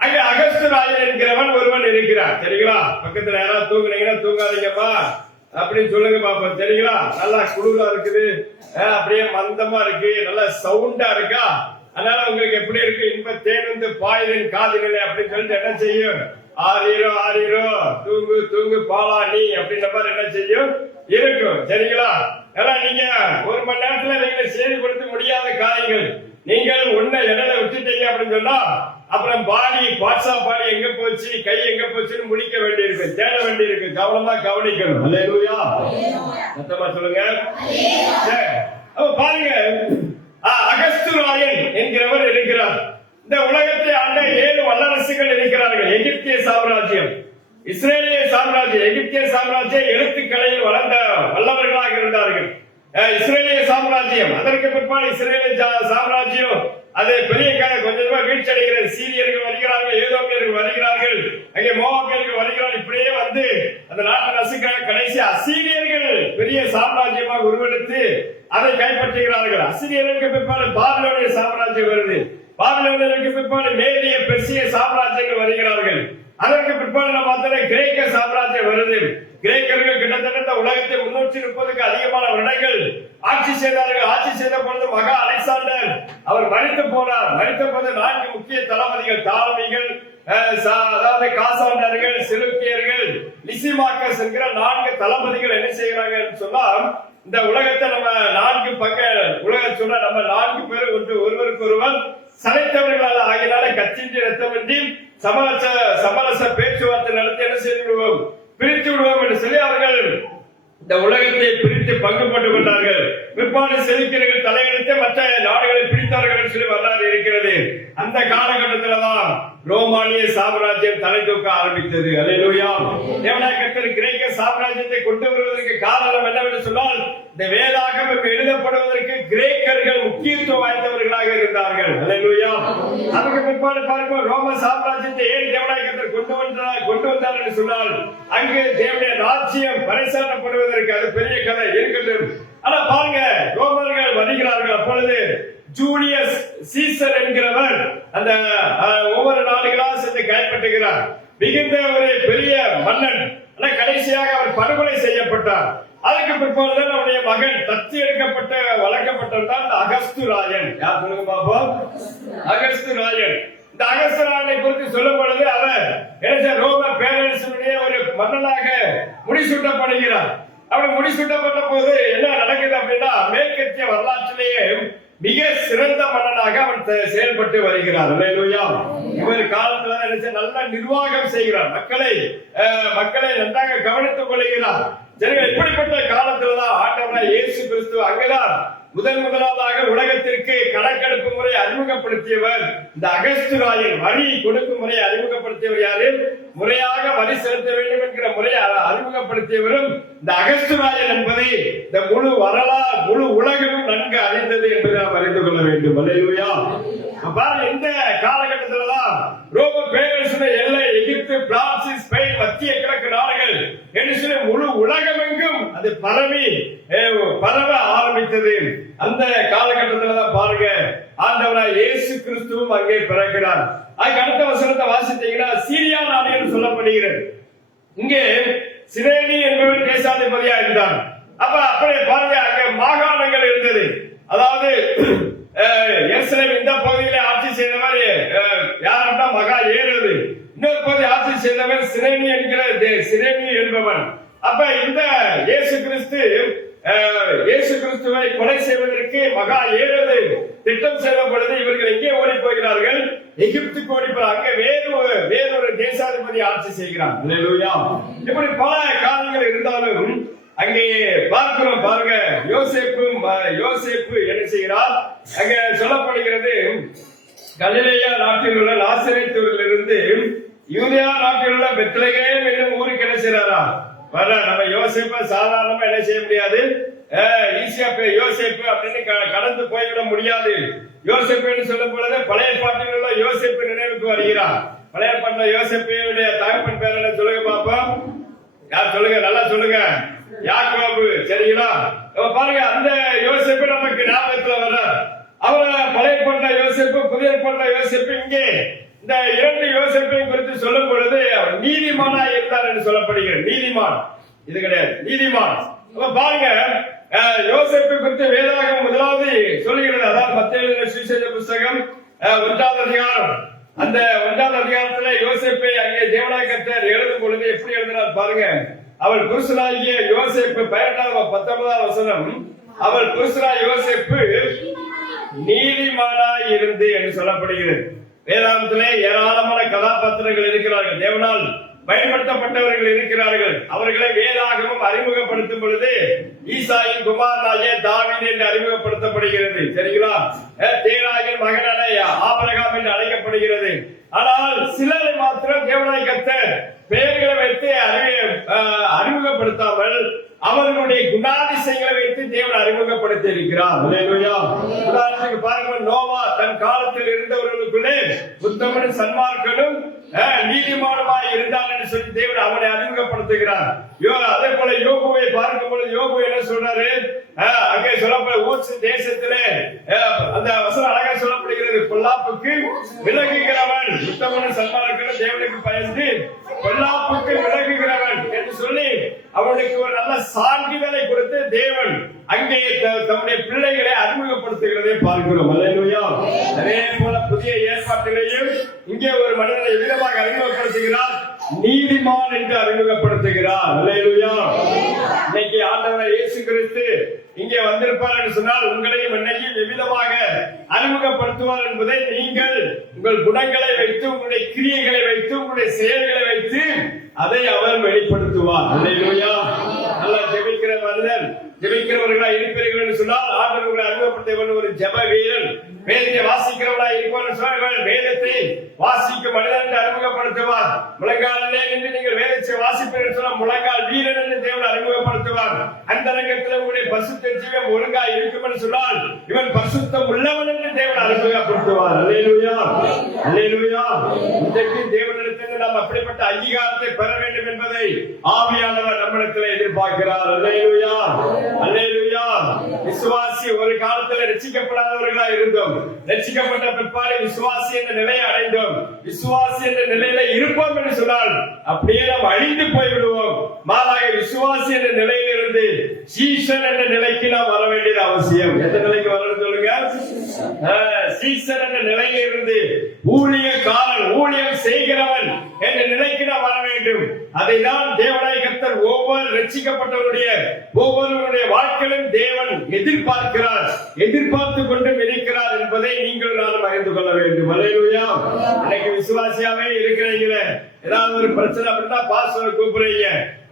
அங்கே அகஸ்துராயன் என்கிறவன் ஒருவன் இருக்கிறார். சரிங்களா? பக்கத்துல யாராவது தூங்குனீங்கன்னா தூங்காதீங்கப்பா அப்படின்னு சொல்லுங்க பாப்போம். சரிங்களா? நல்லா குளிரா இருக்குது, அப்படியே மந்தமா இருக்கு, நல்லா சவுண்டா இருக்கா, அதனால உங்களுக்கு எப்படி இருக்கு? இன்ப தேன் வந்து பாயுதன் காதிலே அப்படின்னு சொல்லிட்டு என்ன செய்யும்? ஆரீரோ ஆரீரோ தூங்கு தூங்கு பாலாணி அப்படின்ற மாதிரி என்ன செய்யும்? இருக்கும். சரிங்களா? ஏன்னா நீங்க 1 மணி நேரத்துல நீங்க செயல்படுத்த முடியாத காரியங்கள் நீங்கள் ஒன்ன இடையில விட்டுட்டீங்க அப்படின்னு சொன்னா அப்புறம் பாடி வாட்ஸ்அப் பாடி எங்க போச்சு, கை எங்க போச்சுன்னு முடிக்க வேண்டியிருக்கு, தேட வேண்டியிருக்கு. கவனமா கவனிக்கணும். அல்லேலூயா. சத்தமா சொல்லுங்க. பாருங்க, அகஸ்துராயன் என்கிறவர் இருக்கிறார். இந்த உலகத்தை ஆண்ட 7 வல்லரசுகள் இருக்கிறார்கள். எகிப்திய சாம்ராஜ்யம், இஸ்ரேலிய சாம்ராஜ்யம். எகிப்திய சாம்ராஜ்யம் எழுத்துக்கலையில் வளர்ந்த வல்லவர்களாக இருந்தார்கள். இஸ்ரேலிய சாம்ராஜ்யம், அதற்கு பிற்பாடு இஸ்ரேலிய சாம்ராஜ்யம் அது பெரிய கொஞ்சமா வீழ்ச்சி அடைகிறது. சீரியர்கள் வருகிறார்கள், ஏதோமியர்கள் வருகிறார்கள், அங்கே மோவாபியர்கள் வருகிறார்கள். இப்படியே வந்து அந்த நாட்டை நசுக்கிறாங்க. கடைசி அசீரியர்கள் பெரிய சாம்ராஜ்யமாக உருவெடுத்து அதை கைப்பற்றுகிறார்கள். அசீரியர்களுக்கு பிற்பாடு பாபிலோனிய சாம்ராஜ்யம் வருது. பாபிலோனியருக்கு பிற்பாடு மேதிய பெர்சிய சாம்ராஜ்யங்கள் வருகிறார்கள். அதற்கு பிற்பாடு நம்ம பார்த்தா கிரேக்க சாம்ராஜ்யம் வருது. கிரேக்கர்கள் கிட்டத்தட்ட உலகத்தை 330க்கு அதிகமான வருடங்கள் ஆட்சி செய்தார்கள். ஆட்சி செய்த பொழுது மகா அலெக்சாண்டர் அவர் மரித்து போனார். மரித்த போது 4 முக்கிய தளபதிகள், தாலமிகள், அதாவது காசாண்டர்கள், செலுக்கியர்கள், லிசிமாக்கஸ் என்கிற 4 தளபதிகள் என்ன செய்கிறாங்க சொன்னா, இந்த உலகத்தை நம்ம 4 பங்கு உலகம் சொன்னா நம்ம 4 பேர் ஒருவருக்கு ஒருவர் சளைத்தவர்களால் ஆகினால கட்சின்றி ரத்தமின்றி சமரச பேச்சுவார்த்தை நடத்தி என்ன செய்து விடுவோம், பிரித்து விடுவோம் என்று சொல்லி அவர்கள் இந்த உலகத்தை பிரித்து பங்கு போட்டுக் கொண்டார்கள். பிற்பாடு செலுக்கியர்கள் தலையெடுத்து மற்ற நாடுகளை பிரித்தார்கள் என்று சொல்லி வரலாறு இருக்கிறது. அந்த காலகட்டத்தில் தான் ரோமானிய சாம்ராஜ்யம் தலை தூக்க ஆரம்பித்தது. அல்லேலூயா. தேவனாய் கிரேக்க சாம்ராஜ்யத்தை கொண்டு வருவதற்கு காரணம் என்னவென்று சொன்னால், இந்த வேதாகமம் எழுதப்படுவதற்கு கிரேக்கர்கள் முக்கியத்துவம் வாய்ந்தவர்களாக இருந்தார்கள். அல்லேலூயா. அதுக்கு பிற்பாடு பார்க்கும் ரோம சாம்ராஜ்யத்தை ஏன் தேவனாய் கொண்டு வந்தார் என்று சொன்னால், அங்கு தேவனுடைய ராஜ்யம் பரிசாற்றப்படுவதற்கு அது பெரிய கதை இருக்கட்டும். ஆனா பாருங்க, ரோமர்கள் வருகிறார்கள். அப்பொழுது ஜூலியஸ் சீசர் என்கிறவர் அந்த ஒவ்வொரு நாடுகளாக சென்று கைப்பற்றுகிறார். மிகுந்த ஒரு பெரிய மன்னன். ஆனா கடைசியாக அவர் படுகொலை செய்யப்பட்டார். அதுக்கு பிற்பாடு அவருடைய மகன் தத்து எடுக்கப்பட்ட வளர்க்கப்பட்டவர் தான் அகஸ்துராயன். யார் சொல்லுங்க பாப்போம்? அகஸ்துராயன். இந்த அகஸ்துராயனை குறித்து சொல்லும் பொழுது அவர் ரோம பேரரசுடைய ஒரு மன்னனாக முடிசூட்டப்படுகிறார். அப்படி முடிசூட்டப்பட்ட போது என்ன நடக்குது அப்படின்னா, மேற்கத்திய வரலாற்றிலேயே மிக சிறந்த மன்னனாக அவன் செயல்பட்டு வருகிறார். அல்லேலூயா. இவர் காலத்துல நல்ல நிர்வாகம் செய்கிறார். மக்களை நன்றாக கவனித்துக் கொள்கிறார். ஜனங்கள் இப்படிப்பட்ட காலத்துலதான் ஆண்டவராய் இயேசு கிறிஸ்து அங்கதான் முதலாவதாக உலகத்திற்கு கணக்கெடுப்பு முறை அறிமுகப்படுத்தியவர் இந்த அகஸ்துராயன். வரி கொடுக்கும் முறையை அறிமுகப்படுத்தியவர் யாரு? முறையாக வரி செலுத்த வேண்டும் என்கிற முறையை அறிமுகப்படுத்தியவரும் இந்த அகஸ்துராயன் என்பதை இந்த முழு உலகமும் நன்கு அறிந்தது என்பதை நாம் அறிந்து கொள்ள வேண்டும். அல்லேலூயா. இந்த காலகட்டத்தில்தான் ரோம பேரரசுடைய எல்லை எகிப்து, பிரான்ஸ், ஸ்பெயின், மத்திய கிழக்கு நாடுகள் என்று சொல்லி முழு உலகமெங்கும் அது பரவ ஆரம்பித்தது. அந்த காலகட்டத்தில் தான் பாருங்க, ஆண்டவராய் இயேசு கிறிஸ்துவும் அங்கே பிறக்கிறார். அதுக்கு அடுத்த வசனத்தை வாசித்தீங்கன்னா சீரியா நாடு என்று சொல்லப்படுகிறது. இங்கே சிரேனி என்பவர் தேசாதிபதியா இருந்தார். அப்படியே பாருங்க, அங்க மாகாணங்கள் இருந்தது. அதாவது எருசலேம் இந்த பகுதியில ஆட்சி செய்தவர் யாருன்னா மகா ஏறுது. இன்னொரு பகுதி ஆட்சி செய்தவர் சிரேனி என்பவன். அப்ப இந்த இயேசு கிறிஸ்துவை கொலை செய்வதற்கு மகா ஏறுது திட்டம் செய்யப்படுது. இவர்கள் எங்கே ஓடி போகிறார்கள்? எகிப்துக்கு ஓடி போறாங்க. அங்க வேறொரு தேசாதிபதி ஆட்சி செய்கிறார். அல்லேலூயா. இப்படி பல காரணங்கள் இருந்தாலும் அங்கே பார்க்கிறோம் பாருங்க, யோசேப்பு என்ன செய்கிறார்? அங்க சொல்லப்படுகிறது, கலிலேயா நாட்டில் உள்ள நாசரேத்திலிருந்து யூதேயா நாட்டில் உள்ள பெத்லகேம் என்னும் ஊருக்கு என்ன செய்யறாரா வர. நம்ம யோசேப்பை சாதாரணமா என்ன செய்ய முடியாது, ஈஸியா யோசேப்பு அப்படின்னு கடந்து போய்விட முடியாது. யோசேப்பு சொல்லும் பொழுது பழைய பாட்டில் உள்ள யோசேப்பு நினைவுக்கு வருகிறார். பழைய பாட்டில் யோசேப்புடைய தகப்பன் பேர் என்ன சொல்லுங்க பாப்போம். யார் சொல்லுங்க, நல்லா சொல்லுங்க. யாக்கோபு. சரிங்களா? பாருங்க, அந்த யோசேப்பு நமக்கு ஞாபகத்துல வர. அவர பழைய பாட்டில யோசேப்பு, புதிய பாட்டில யோசேப்பு. இங்கே இந்த 2 யோசேப்பையும் குறித்து சொல்லும் பொழுது அவர் நீதிமானா இருந்தார் என்று சொல்லப்படுகிறது. நீதிமான் இது கிடையாது, நீதிமான். பாருங்க, யோசேப்பை குறித்து வேதாகமம் முதலாவது சொல்லுகிறது. அதாவது மத்தேயு சுவிசேஷ புத்தகம் 1ஆம் அதிகாரம். அந்த 1ஆம் அதிகாரத்துல யோசேப்பை அங்கே தேவனாய் கர்த்தர் எழுதும் பொழுது எப்படி எழுதினார் பாருங்க. அவள் புருஷனாகிய யோசேப்பு 19ஆம் வசனம், அவள் புருஷனாகிய யோசேப்பு நீதிமானாய் இருந்து என்று சொல்லப்படுகிறது. வேதாந்தத்திலே ஏராளமான கதாபாத்திரங்கள் இருக்கிறார்கள், தேவனால் பயன்படுத்தப்பட்டவர்கள் இருக்கிறார்கள். அவர்களை வேதாகமம் அறிமுகப்படுத்தும் பொழுது ஈசாயின் குமாரனாகிய தாவீது என்று அறிமுகப்படுத்தப்படுகிறது. சரிங்களா? தேராகின் மகனான ஆபிரகாம் என்று அழைக்கப்படுகிறது. ஆனால் சிலரை மாத்திரம் தேவனாய் கர்த்தர் பெயர்களை வைத்து அறிமுகப்படுத்தாமல் அவர்களுடைய குணாதிசயங்களை வைத்து தேவன் அறிமுகப்படுத்தி இருக்கிறார். உதாரணத்துக்கு பாருங்கள், நோவா தன் காலத்தில் இருந்தவர்களுக்குள்ளே உத்தமனும் சன்மார்க்கனும் நீதிமானுமாய் இருந்தான் என்று சொல்லி தேவன் அவனை அறிமுகப்படுத்துகிறார். அதே போல யோபுவை பார்க்கும் பொழுது யோபு என்ன சொல்றாரு, அங்கே சொல்லப்பட்ட ஊர்ஸ் தேசத்திலே அந்த வசனம் அழகா சொல்லப்படுகிறது, பொல்லாப்புக்கு விலகுகிறவன் உத்தமனும் சன்மார்க்கனும் தேவனுக்கு பயந்து பொல்லாப்புக்கு விலகுகிறவன் என்று சொல்லி அவனுக்கு ஒரு நல்ல சான்றிதழை கொடுத்து தேவன் அங்கே தம்முடைய பிள்ளைகளை அறிமுகப்படுத்துகிறதை பார்க்கிறோம். அல்லேலூயா. அதே போல புதிய ஏற்பாட்டிலேயும் இங்கே ஒரு மனிதனை விதமாக அறிமுகப்படுத்துகிறார், நீதிமான் என்று அறிமுகப்படுத்துகிறார். அல்லேலூயா. இன்னைக்கு ஆண்டவர் இயேசு கிறிஸ்து இங்கே வந்திருப்பார் என்று சொன்னால் உங்களையும் என்னையும் எவ்விதமாக அறிமுகப்படுத்துவார் என்பதை நீங்கள் உங்கள் குணங்களை வைத்து, உங்களுடைய கிரியைகளை வைத்து, உங்களுடைய செயல்களை வைத்து அதை அவர் வெளிப்படுத்துவார். அல்லேலூயா. நல்லா ஜெபிக்கிற மனிதன், ஜெபிக்கிறவர்களா இருப்பீர்கள் என்று சொன்னால் ஆண்டவர் உங்களை அறிமுகப்படுத்த ஒரு ஜெப வீரன், வேதத்தை வாசிக்கிறவர்களா இருப்பார் சொன்னால் வேதத்தை வாசிக்கும் மனிதன் என்று அறிமுகப்படுத்துவார். முழங்காலிலே நின்று நீங்கள் வேதத்தை வாசிப்பீர்கள் சொன்னால் முழங்கால் வீரன் என்று தேவன் அறிமுகப்படுத்துவார். அந்த ரங்கத்தில் உங்களுடைய பரிசுத்த ஜீவன் ஒழுங்கா இருக்கும் என்று சொன்னால் இவன் பரிசுத்தம் உள்ளவன் என்று தேவன் அறிமுகப்படுத்துவார். அல்லேலூயா. அல்லேலூயா. இன்றைக்கு தேவனிடத்தில் நாம் அப்படிப்பட்ட அங்கீகாரத்தை பெற வேண்டும் என்பதை ஆவியானவர் நம்மிடத்தில் எதிர்பார்க்கிறார். அல்லேலூயா. அல்லேலூயா. விசுவாசி ஒரு காலத்தில் ரட்சிக்கப்படாதவர்களா இருந்தோம், ரட்சிக்கப்பட்ட பிற்பாடு விசுவாசி என்ற நிலையை அடைந்தோம். விசுவாசி என்ற நிலையில இருப்போம் என்று சொன்னால் அப்படியே நாம் அழிந்து போய்விடுவோம். மாறாக விசுவாசி என்ற நிலையிலிருந்து சீசன் என்ற நிலைக்கு நாம் வர வேண்டியது அவசியம். எந்த நிலைக்கு வரணும் சொல்லுங்க? சீசன் என்ற நிலையில இருந்து ஊழியக்காரன், ஊழியம் செய்கிறவன் என்ற நிலைக்கு நாம் வர வேண்டும். அதைதான் தேவனாய் கர்த்தர் ஒவ்வொரு ரட்சிக்கப்பட்டவருடைய ஒவ்வொருவருடைய வாழ்க்கையிலும் தேவன் எதிர்பார்க்கிறார், எதிர்பார்த்து கொண்டும் இருக்கிறார் என்பதை நீங்கள் நானும் அறிந்து கொள்ள வேண்டும். அல்லேலூயா. இன்னைக்கு விசுவாசியாவே இருக்கிறீங்களே, ஏதாவது ஒரு பிரச்சனை அப்படின்னா பாஸ்டரை கூப்பிடுறீங்க,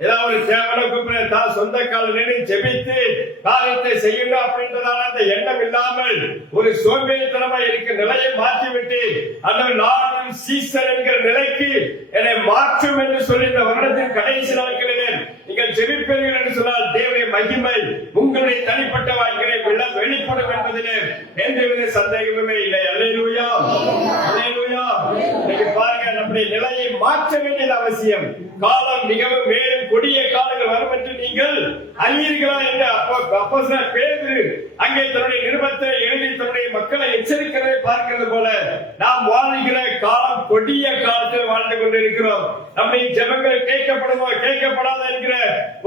ஏதாவது ஒரு தேவனை கூப்பிடுற, தான் சொந்த கால நின்று ஜெபித்து காரியத்தை செய்யணும் அப்படின்றதால அந்த எண்ணம் இல்லாமல் ஒரு சோம்பேறித்தனமா இருக்க நிலையை மாற்றிவிட்டு அந்த நானும் சீசன் என்கிற நிலைக்கு என்னை மாற்றும் என்று சொல்லி இந்த வருடத்தின் கடைசி நாட்களிலே நீங்கள் ஜெபிப்பீர்கள் என்று சொன்னால் தேவனுடைய மகிமை உங்களுடைய தனிப்பட்ட வாழ்க்கையை வெளிப்படும் என்பதிலே எந்தவித சந்தேகமுமே இல்லை. அல்லேலூயா. அல்லேலூயா. இன்னைக்கு பாருங்க, நம்முடைய நிலையை மாற்ற வேண்டியது அவசியம். காலம் மிகவும் மேலும் கொடிய காலங்கள் வரும் என்று நீங்கள் அறிவீர்களா என்று அப்போஸ்தலர் பேதுரு அங்கே தன்னுடைய நிருபத்தை எழுதி தன்னுடைய மக்களை எச்சரிக்கிறதை பார்க்கிறது போல நாம் வாழ்கிற காலம் கொடிய காலத்தில் வாழ்ந்து கொண்டிருக்கிறோம். நம்முடைய ஜெபங்கள் கேட்கப்படுமோ கேட்கப்படாத என்கிற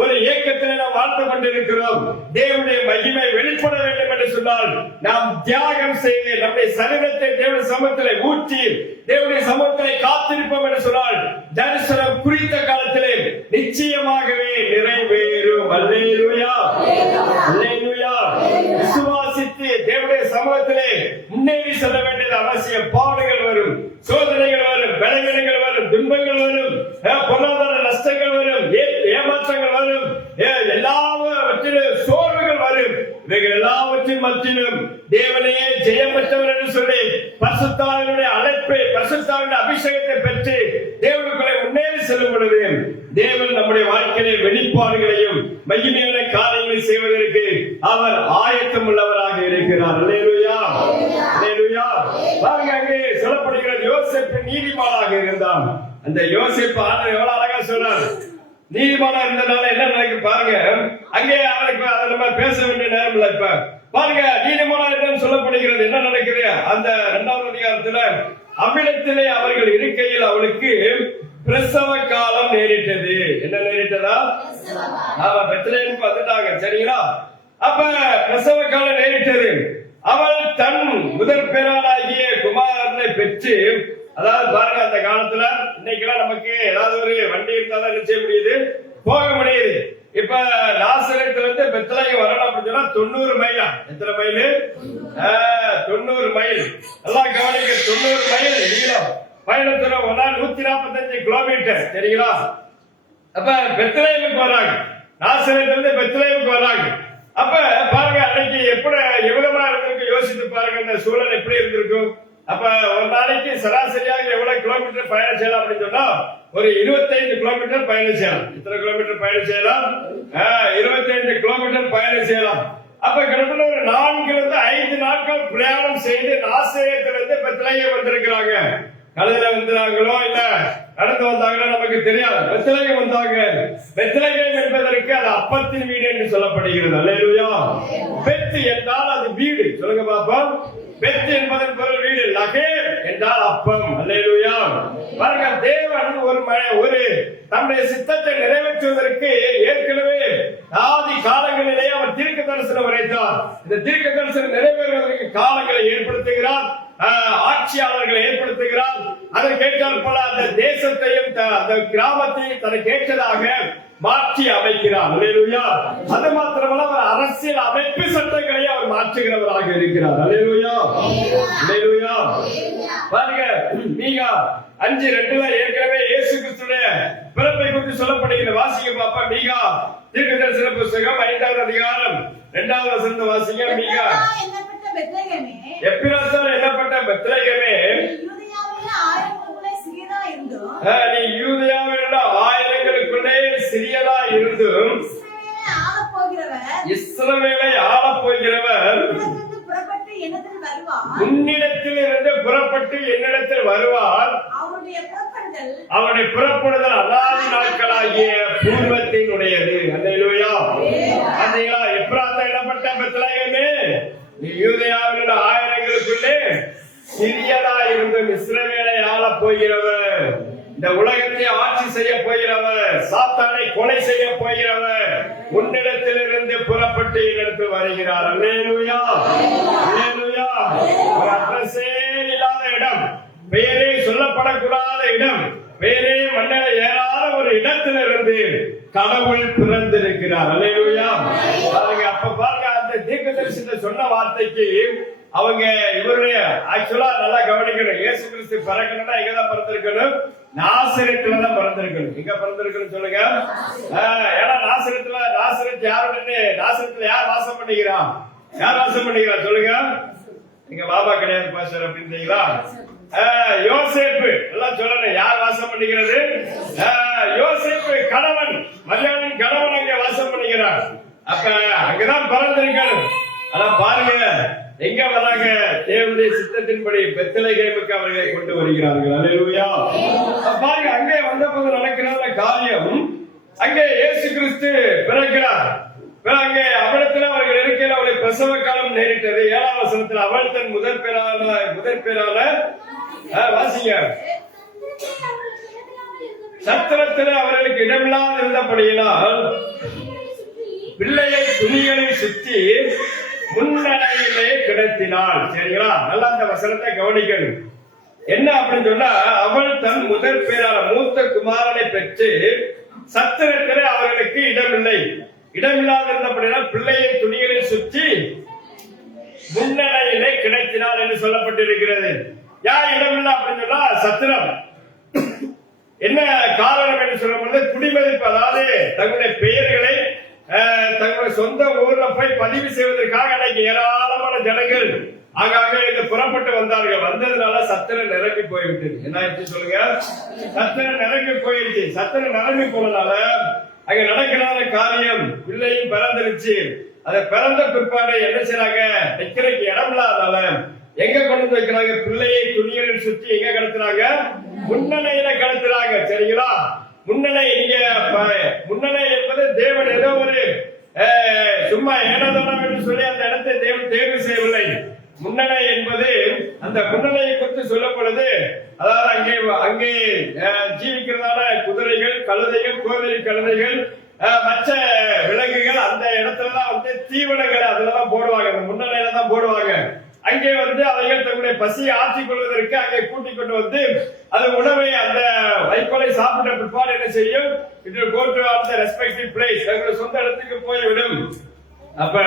ஒரு ஏக்கத்தில் நாம் வாழ்ந்து கொண்டிருக்கிறோம். தேவனுடைய மகிமை வெளிப்பட வேண்டும் என்று சொன்னால் நாம் தியாகம் செய்து நம்முடைய சரீரத்தை தேவனுடைய சமூகத்திலே ஊற்றி தேவனுடைய சமூகத்திலே காத்திருப்போம் என்று சொன்னால் தரிசனம் குறித்த காலத்திலே நிச்சயமாகவே நிறைவேறும். அல்லேலூயா. அல்லேலூயா. விசுவாசித்து தேவனுடைய சமூகத்திலே முன்னேறி செல்ல வேண்டியது அவசியம். பாடுகள் வரும், சோதனைகள் வரும், பலவீனங்கள் வரும், துன்பங்கள் வரும், பொருளாதார நஷ்டங்கள் வரும், ஏமாற்றங்கள் வரும், எல்லாவற்றிலும் சோர்வுகள் வரும். இவைகள் எல்லாவற்றின் மத்தியிலும் தேவனையே ஜெயம் பெற்றவர் என்று சொல்லி பரிசுத்தாவினுடைய அழைப்பை, பரிசுத்தாவினுடைய அபிஷேகத்தை பெற்று தேவனுக்குள்ளே முன்னேறி செல்லும் பொழுது தேவன் நம்முடைய வாழ்க்கையிலே வெளிப்பாடுகளையும் மகிமையான காரியங்களை செய்வதற்கு அவர் ஆயத்தம் உள்ளவராக இருக்கிறார். அல்லேலூயா. அல்லேலூயா. பாருங்க, அங்கே சொல்லப்படுகிறது யோசேப்பு நீதிமானாக இருந்தான். அந்த யோசேப்பு ஆண்டவர் எவ்வளவு அழகா சொன்னார். நீதிமானா இருந்தனால என்ன நடக்குது பாருங்க. அங்கே அவனுக்கு அதை நம்ம பேச வேண்டிய நேரம் இல்லை. இப்ப பாருங்க, நீதிமானா என்று சொல்லப்படுகிறது. என்ன நடக்குது அந்த 2வது அதிகாரத்துல, அவ்விடத்திலே அவர்கள் இருக்கையில் அவளுக்கு பிரசவ காலம் நேரிட்டது. என்ன நேரிட்டதா? பெத்லகேமுக்கு வந்துட்டாங்க. சரிங்களா? அப்ப பிரசவ காலம் நேரிட்டது. அவள் தன் முதற் பேரானாகிய குமாரனை பெற்று, அதாவது பாருங்க, அந்த காலத்துல இன்னைக்கெல்லாம் நமக்கு ஏதாவது ஒரு வண்டி இருந்தாதான் என்ன செய்ய முடியுது, போக முடியுது. இப்ப நாசரேத்துல இருந்து பெத்லகேம் வரணும் அப்படின்னு சொன்னா 90 மைலா. எத்தனை மைல்? 90 மைல். எல்லாம் கவனிக்க, 90 மைல் நீளம். பயண தூரம் 145 கிலோமீட்டர். சரிங்களா? அப்ப பெத்லகேமுக்கு வராங்க, நாசரேத்துல இருந்து பெத்லகேமுக்கு வராங்க. அப்ப பாருங்க, அன்னைக்கு எப்படி எவ்வளவா இருந்திருக்கு யோசித்து பாருங்க, இந்த சூழல் எப்படி இருந்திருக்கும். அப்ப ஒரு நாளைக்கு சராசரியாக எவ்வளவு கிலோமீட்டர் பயணம் செய்யலாம் அப்படின்னு சொன்னா ஒரு 25 கிலோமீட்டர் பயணம் செய்யலாம். எத்தனை கிலோமீட்டர் பயணம் செய்யலாம்? 25 கிலோமீட்டர் பயணம் செய்யலாம். அப்ப கிட்டத்தட்ட ஒரு 4-5 நாட்கள் பிரயாணம் செய்து நாசரேத்திலிருந்து பெத்லகேம் வந்திருக்கிறாங்க. கழுதையில வந்தாங்களோ இல்ல நடந்து வந்தாங்களோ நமக்கு தெரியாது. பெத்லகேம் வந்தாங்க. பெத்லகேம் என்பதற்கு அது அப்பத்தின் வீடு என்று சொல்லப்படுகிறது. அல்லேலூயா. பெத் என்றால் அது வீடு. சொல்லுங்க பாப்போம். பெத் என்பதன் பொருள் வீடு. லகேம் என்றால் அப்பம். அல்லேலூயா. பாருங்க, தேவன் ஒரு தம்முடைய சித்தத்தை நிறைவேற்றுவதற்கு ஏற்கனவே ஆதி காலங்களிலே அவர் தீர்க்க தரிசனம் உரைத்தார். இந்த தீர்க்க தரிசனம் நிறைவேறுவதற்கு காலங்களை ஏற்படுத்துகிறார், ஆட்சியாளர்களை ஏற்படுத்துகிறார். அதற்கு ஏற்றால் போல அந்த தேசத்தையும் அந்த கிராமத்தையும் தனக்கு ஏற்றதாக மாற்றி அமைக்கிறார். அல்லேலூயா. அது மாத்திரமல்ல, அவர் அரசியல் அமைப்பு சட்டங்களை அவர் மாற்றுகிறவராக இருக்கிறார். அல்லேலூயா. அல்லேலூயா. பாருங்க, மீகா 5:2 ஏற்கனவே இயேசு கிறிஸ்துவின் பிறப்பை குறித்து சொல்லப்படுகிற வாசிக்க பாப்பா. மீகா தீர்க்கதரிசன புத்தகம் 5வது அதிகாரம் 2வது வசனத்தை வாசிங்க. மீகா எப்பிராத்தால் எண்ணப்பட்ட பெத்லகேமே, நீ யூதேயாவில் உள்ள ஆயிரங்களுக்குள்ளே சிறியதா இருந்தும் இஸ்ரவேலை ஆளப் போகிறவர் உன்னிடத்தில் இருந்து புறப்பட்டு என்னிடத்தில் வருவார். அவருடைய புறப்படுதல் அநாதி நாட்களாகிய பூர்வத்தினுடையது. அல்லேலூயா. பாத்தீங்களா? எப்பிராத்தால் எண்ணப்பட்ட பெத்லகேமே, நீ யூதேயாவில் உள்ள ஆயிரங்களுக்குள்ளே சிறியதா இருந்தும் இஸ்ரவேலை ஆளப் போகிறவர், இந்த உலகத்தை ஆட்சி செய்ய போகிறவர், சாத்தானை கொலை செய்ய போகிறவர் உன்னிடத்திலிருந்து புறப்பட்டு என்னிடத்தில் வருகிறார். அல்லேலூயா. அல்லேலூயா. ஒரு அட்ரஸே இல்லாத இடம், பெயரே சொல்லப்படக்கூடாத இடம், பெயரே மண்ணில் ஏறாத ஒரு இடத்திலிருந்து கடவுள் பிறந்திருக்கிறார். அல்லேலூயா. பாருங்க, அப்ப பாருங்க, அந்த தீர்க்கதரிசனத்தை சொன்ன வார்த்தைக்கு அவங்க இவருடைய ஆக்சுவலா நல்லா கவனிக்கணும். இயேசு கிறிஸ்து பிறக்கணும்னா எங்கதான் பிறந்திருக்கணும்? நாசரேத்துல தான் பிறந்திருக்கணும். எங்க பிறந்திருக்கணும் சொல்லுங்க? ஏன்னா நாசரேத் யாருன்னு, நாசரேத்துல யார் வாசம் பண்ணிக்கிறான்? யார் வாசம் பண்ணிக்கிறான் சொல்லுங்க? எங்க பாபா கிடையாது பாஸ்டர் அப்படின்றீங்களா? யோசேப்பு எல்லாம் சொல்லணும். யார் வாசம் பண்ணிக்கிறது? யோசேப்பு கணவன், மரியாளின் கணவன் அங்க வாசம் பண்ணிக்கிறார். அப்ப அங்கதான் பிறந்திருக்கணும். ஆனா பாருங்க, எங்க வராங்க? தேவனுடைய சித்தத்தின்படி பெத்லகேமுக்கு அவர்களை கொண்டு வருகிறார்கள். அல்லேலூயா. பாருங்க, அங்கே வந்தபோது நடக்கிற காரியம், அங்கே இயேசு கிறிஸ்து பிறக்கிறார். அங்கே அவளிடத்தில் அவர்கள் இருக்கையில் அவளை பிரசவ காலம் நேரிட்டது. 7ஆம் வசனத்தில் அவள் தன் முதற் பேரால வாசிங்க, சத்திரத்தில் அவர்களுக்கு இடமில்லாது இருந்தபடியினால் பிள்ளையை துணிகளில் சுற்றி முன்னடையிலே கிடத்தினாள். சரிங்களா? நல்லா அந்த வசனத்தை கவனிக்கணும். என்ன அப்படின்னு சொன்னா, அவள் தன் முதற் பேரான மூத்த குமாரனை பெற்று சத்திரத்திலே அவர்களுக்கு இடமில்லை, இடமில்லாது இருந்தபடியால் பிள்ளையை துணிகளில் சுற்றி முன்னடையிலே கிடத்தினாள் என்று சொல்லப்பட்டிருக்கிறது. யார் இடமில்லை அப்படின்னு சொன்னா சத்திரம். என்ன காரணம் என்று சொல்லும்போது குடிமதிப்பு, அதாவது தங்களுடைய பெயர்களை தங்களுடைய சொந்த ஊர்ல போய் பதிவு செய்வதற்காக அன்னைக்கு ஏராளமான ஜனங்கள் ஆங்காங்க புறப்பட்டு வந்தார்கள். வந்ததுனால சத்திரம் நிரம்பி போய்விட்டது. என்ன ஆயிடுச்சு சொல்லுங்க? சத்திரம் நிரம்பி போயிடுச்சு. சத்திரம் நிரம்பி போனதால அங்க நடக்கிற காரியம், பிள்ளையும் பிறந்துருச்சு. அதை பிறந்த பிற்பாடு என்ன செய்யறாங்க? வைக்கிறதுக்கு இடம் இல்லாதனால எங்க கொண்டு வைக்கிறாங்க? பிள்ளையை துணிகளில் சுற்றி எங்க கடத்துறாங்க? முன்னணையில கடத்துறாங்க. சரிங்களா? முன்னணை, இங்க முன்னணை என்பது தேவன் ஏதோ ஒரு சும்மா ஏனதனம் என்று சொல்லி அந்த இடத்தை தேவன் தேர்வு செய்யவில்லை. முன்னணை என்பது அந்த முன்னணையை குறித்து சொல்லப்படுது. அதாவது அங்கே ஜீவிக்கிறதான குதிரைகள், கழுதைகள், கோவேரி கழுதைகள், மற்ற விலங்குகள் அந்த இடத்துலதான் தீவனங்கள் அதெல்லாம் போடுவாங்க. அந்த முன்னணையில தான் போடுவாங்க. அங்கே வந்து அவைகள் தங்களுடைய பசியை ஆற்றிக் கொள்வதற்கு அங்கே கூட்டிக் கொண்டு வந்து அது உணவை அந்த வைக்கோலை சாப்பிட்ட பிற்பாடு என்ன செய்யும்? It will go to the respective place. தங்களுடைய சொந்த இடத்துக்கு போய்விடும். அப்ப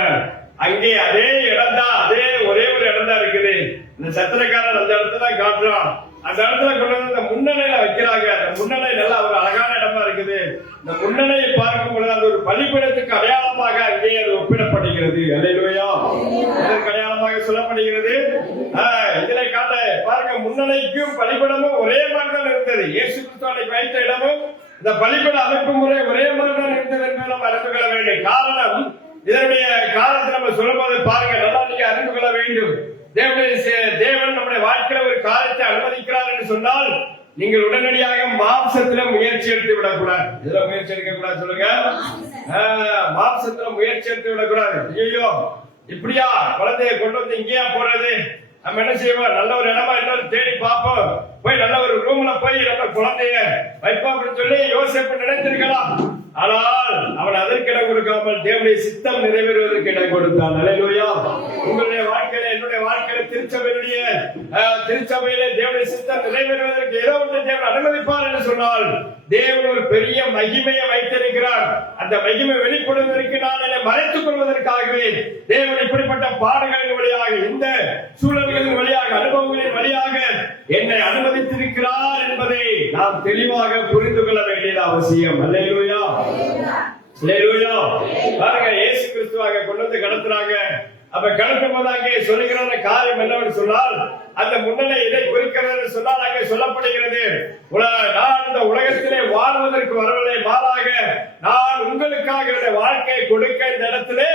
அங்கே அதே இடம் தான், அதே ஒரே ஒரு இடம் தான் இருக்குது. இந்த சத்திரக்காரன் அந்த இடத்துல காட்டுறான். அந்த இடத்துல கொண்டு வந்து அந்த முன்னணையில வைக்கிறாங்க. அந்த முன்னணை நல்லா ஒரு அழகான இடமா இருக்குது. இந்த முன்னணையை பார்க்கும் பொழுது அது ஒரு பலிபீடத்துக்கு அடையாளமாக அங்கே அது ஒப்பிடப்படுகிறது. அல்லேலூயா. இதற்கு அடையாளமாக சொல்லப்படுகிறது. இதிலே காட்ட பாருங்க, முன்னணைக்கும் பலிபீடமும் ஒரே மாதிரி தான் இருந்தது. இயேசு கிறிஸ்து அன்னைக்கு வைத்த இடமும் இந்த பலிபீட அமைப்பு முறை ஒரே மாதிரி தான் இருந்தது என்று நம்ம அறிந்து கொள்ள வேண்டும். காரணம், இதனுடைய காரணத்தை நம்ம சொல்லும்போது பாருங்க, நல்லா நீங்க அறிந்து கொள்ள வேண்டும். தேவன் நம்முடைய வாழ்க்கையில ஒரு காரியத்தை அனுமதிக்கிறார் என்று சொன்னால் நீங்கள் உடனடியாக மாம்சத்துல முயற்சி எடுத்து விடக்கூடாது. இதுல முயற்சி எடுக்க கூடாது சொல்லுங்க. மாம்சத்துல முயற்சி எடுத்து விடக்கூடாது. ஐயோ இப்படியா குழந்தைய கொண்டு வந்து இங்கேயா போறது? நம்ம என்ன செய்வோம்? நல்ல ஒரு இடமா இன்னொரு தேடி பார்ப்போம். போய் நல்ல ஒரு ரூம்ல போய் நம்ம குழந்தைய வைப்போம் அப்படின்னு சொல்லி யோசிப்பு நினைத்திருக்கலாம். ஆனால் அவன் அதற்கு இடம் கொடுக்காமல் தேவனுடைய சித்தம் நிறைவேறுவதற்கு இடம் கொடுத்தான். அல்லேலூயா. உங்களுடைய வாழ்க்கையில, என்னுடைய வாழ்க்கையில, திருச்சபையிலே தேவனுடைய சித்தம் நிறைவேறுவதற்கு ஏதோ ஒன்று தேவன் அனுமதிப்பார் என்று சொன்னால் தேவன் ஒரு பெரிய மகிமையை வைத்திருக்கிறார். அந்த மகிமை வெளிப்படுவதற்கு நான் என்னை மறைத்துக் கொள்வதற்காகவே தேவன் இப்படிப்பட்ட பாடங்களின் வழியாக, இந்த சூழல்களின் வழியாக, அனுபவங்களின் வழியாக என்னை அனுமதித்திருக்கிறார் என்பதை நாம் தெளிவாக புரிந்து கொள்ள வேண்டியது அவசியம். அல்லேலூயா. அல்லேலூயா. பாருங்க, இயேசு கிறிஸ்துவாக கொண்டு வந்து கடத்துறாங்க. அப்ப கடத்தும் போது அங்கே சொல்லுகிற காரியம் என்னவென்று சொன்னால், அந்த முன்னணி இதை குறிக்கிறது சொன்னால் அங்கே சொல்லப்படுகிறது, நான் இந்த உலகத்திலே வாழ்வதற்கு வரவில்லை, மாறாக நான் உங்களுக்காக வாழ்க்கையை கொடுக்க இந்த இடத்திலே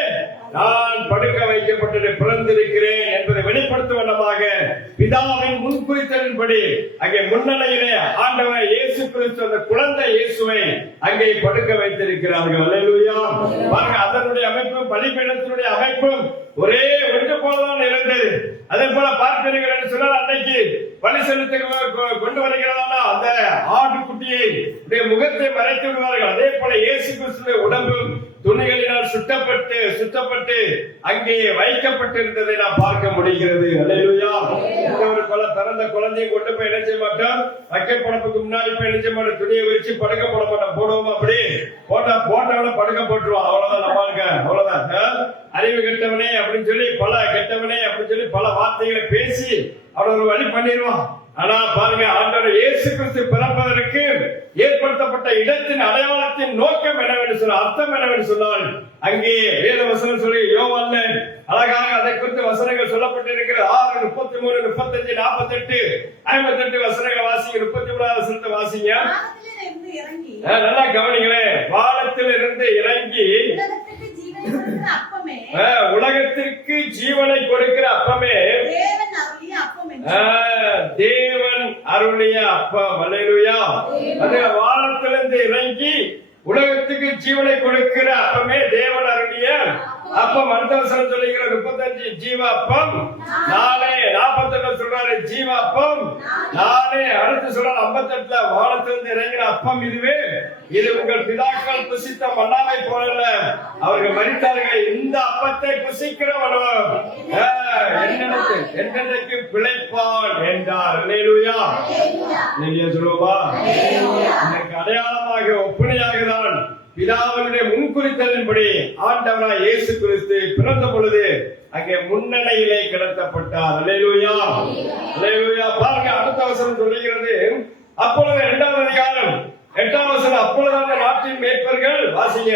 நான் படுக்க வைக்கப்பட்டு பிறந்திருக்கிறேன் என்பதை வெளிப்படுத்தும் வண்ணமாக பிதாவின் முன்குறித்தலின்படி அங்கே முன்னணியிலே ஆண்டவர் இயேசு கிறிஸ்து அந்த குழந்தை இயேசுவை அங்கே படுக்க வைத்திருக்கிறார்கள். அல்லேலூயா. பாருங்க, அதனுடைய அமைப்பும் பலிபீடத்தினுடைய அமைப்பும் ஒரே ஒன்று போலதான் இருந்தது. அதே போல பார்க்கிறீர்கள் என்று சொன்னால், அன்னைக்கு பலி செலுத்த கொண்டு வருகிறதான அந்த ஆட்டுக்குட்டியை முகத்தை மறைத்து விடுவார்கள். அதே போல இயேசு கிறிஸ்துவின் உடம்பும் துணிகளினால் சுத்தப்பட்டு அங்கே வைக்கப்பட்டிருந்ததை நாம் பார்க்க முடிகிறது. அல்லேலூயா. ஒரு பிறந்த குழந்தையை கொண்டு போய் என்ன செய்ய மாட்டோம்? வைக்கப்படத்துக்கு முன்னாடி போய் என்ன செய்ய மாட்டோம்? துணியை வச்சு படுக்க போட மாட்டோம். போடுவோம், அப்படி போட்டவன படுக்க போட்டுருவோம். அவ்வளவுதான். நம்ம அவ்வளவுதான். அறிவு கெட்டவனே அப்படின்னு சொல்லி பல வார்த்தைகளை பேசி அவன் ஒரு வழி பண்ணிடுவான். ஆனா பாருங்க, ஆண்டவர் இயேசு கிறிஸ்து பிறப்பதற்கு ஏற்படுத்தப்பட்ட இடத்தின் அடையாளத்தின் நோக்கம் என்னவென்று சொன்னால், அர்த்தம் என்னவென்று சொன்னால், அங்கே வேத வசனம் சொல்லி யோவான்ல அழகாக அதை குறித்து வசனங்கள் சொல்லப்பட்டிருக்கிறது. 6, 33, 35, 48, 58 வசனங்கள் வாசிங்க. 33 வசனத்தை வாசிங்க. நல்லா கவனிங்களே. வானத்தில் இருந்து இறங்கி உலகத்திற்கு ஜீவனை கொடுக்கிற அப்பமே தேவன் அருளிய அப்பம். அல்லேலூயா. அது வானத்திலிருந்து இறங்கி உலகத்துக்கு ஜீவனை கொடுக்கிற அப்பமே தேவன் அருளிய அப்பம். அடுத்த வசனம் சொல்லுகிற 35 ஜீவ அப்பம் நானே. 48 சொல்றாரு ஜீவ அப்பம் நானே. அடுத்து சொல்றாரு 58 வானத்திலிருந்து இறங்கின அப்பம் இதுவே, இது உங்கள் பிதாக்கள் புசித்த மன்னாவை போல அவர்கள் மரித்தார்கள். இந்த அப்பத்தை புசிக்கிறவனும் என்னென்னைக்கு பிழைப்பான் என்றார். அல்லேலூயா. சொல்லுவா, எனக்கு அடையாளமாக ஒப்புணையாக தான் பிதாவினுடைய முன்குறித்தலின்படி ஆண்டவராய் இயேசு கிறிஸ்து பிறந்த பொழுது அங்கே முன்னணியிலே கிடத்தப்பட்டார். அல்லேலூயா. அல்லேலூயா. பாருங்க, அடுத்த வசனம் சொல்லுகிறது, அப்பொழுது 2வது அதிகாரம் 8வது வசனம், அப்பொழுது அந்த நாட்டின் மேய்ப்பர்கள் வாசிங்க.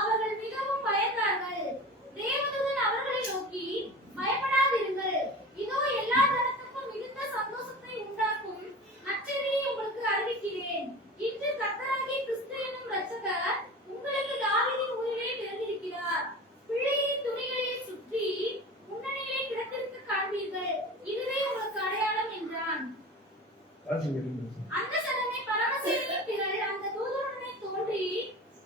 அவர்கள் மிகவும் பயந்தார்கள். தேவதூதன் அவர்களை நோக்கி, பயப்படாதீர்கள், இதோ எல்லா ஜனத்துக்கும் மிகுந்த சந்தோஷத்தை உண்டாக்கும் நற்செய்தியை உங்களுக்கு அறிவிக்கிறேன். இன்று கர்த்தராகிய கிறிஸ்து என்னும் இரட்சகர் உங்களுக்கு தாவீதின் ஊரிலே பிறந்திருக்கிறார். பிள்ளையின் துணிகளை சுற்றி முன்னணியிலே கிடத்திருக்க காண்பீர்கள். இதுவே உங்களுக்கு அடையாளம் என்றான். அந்த சடனை பரமசேனையின் திரள் அந்த தூதனுடனே தோன்றி,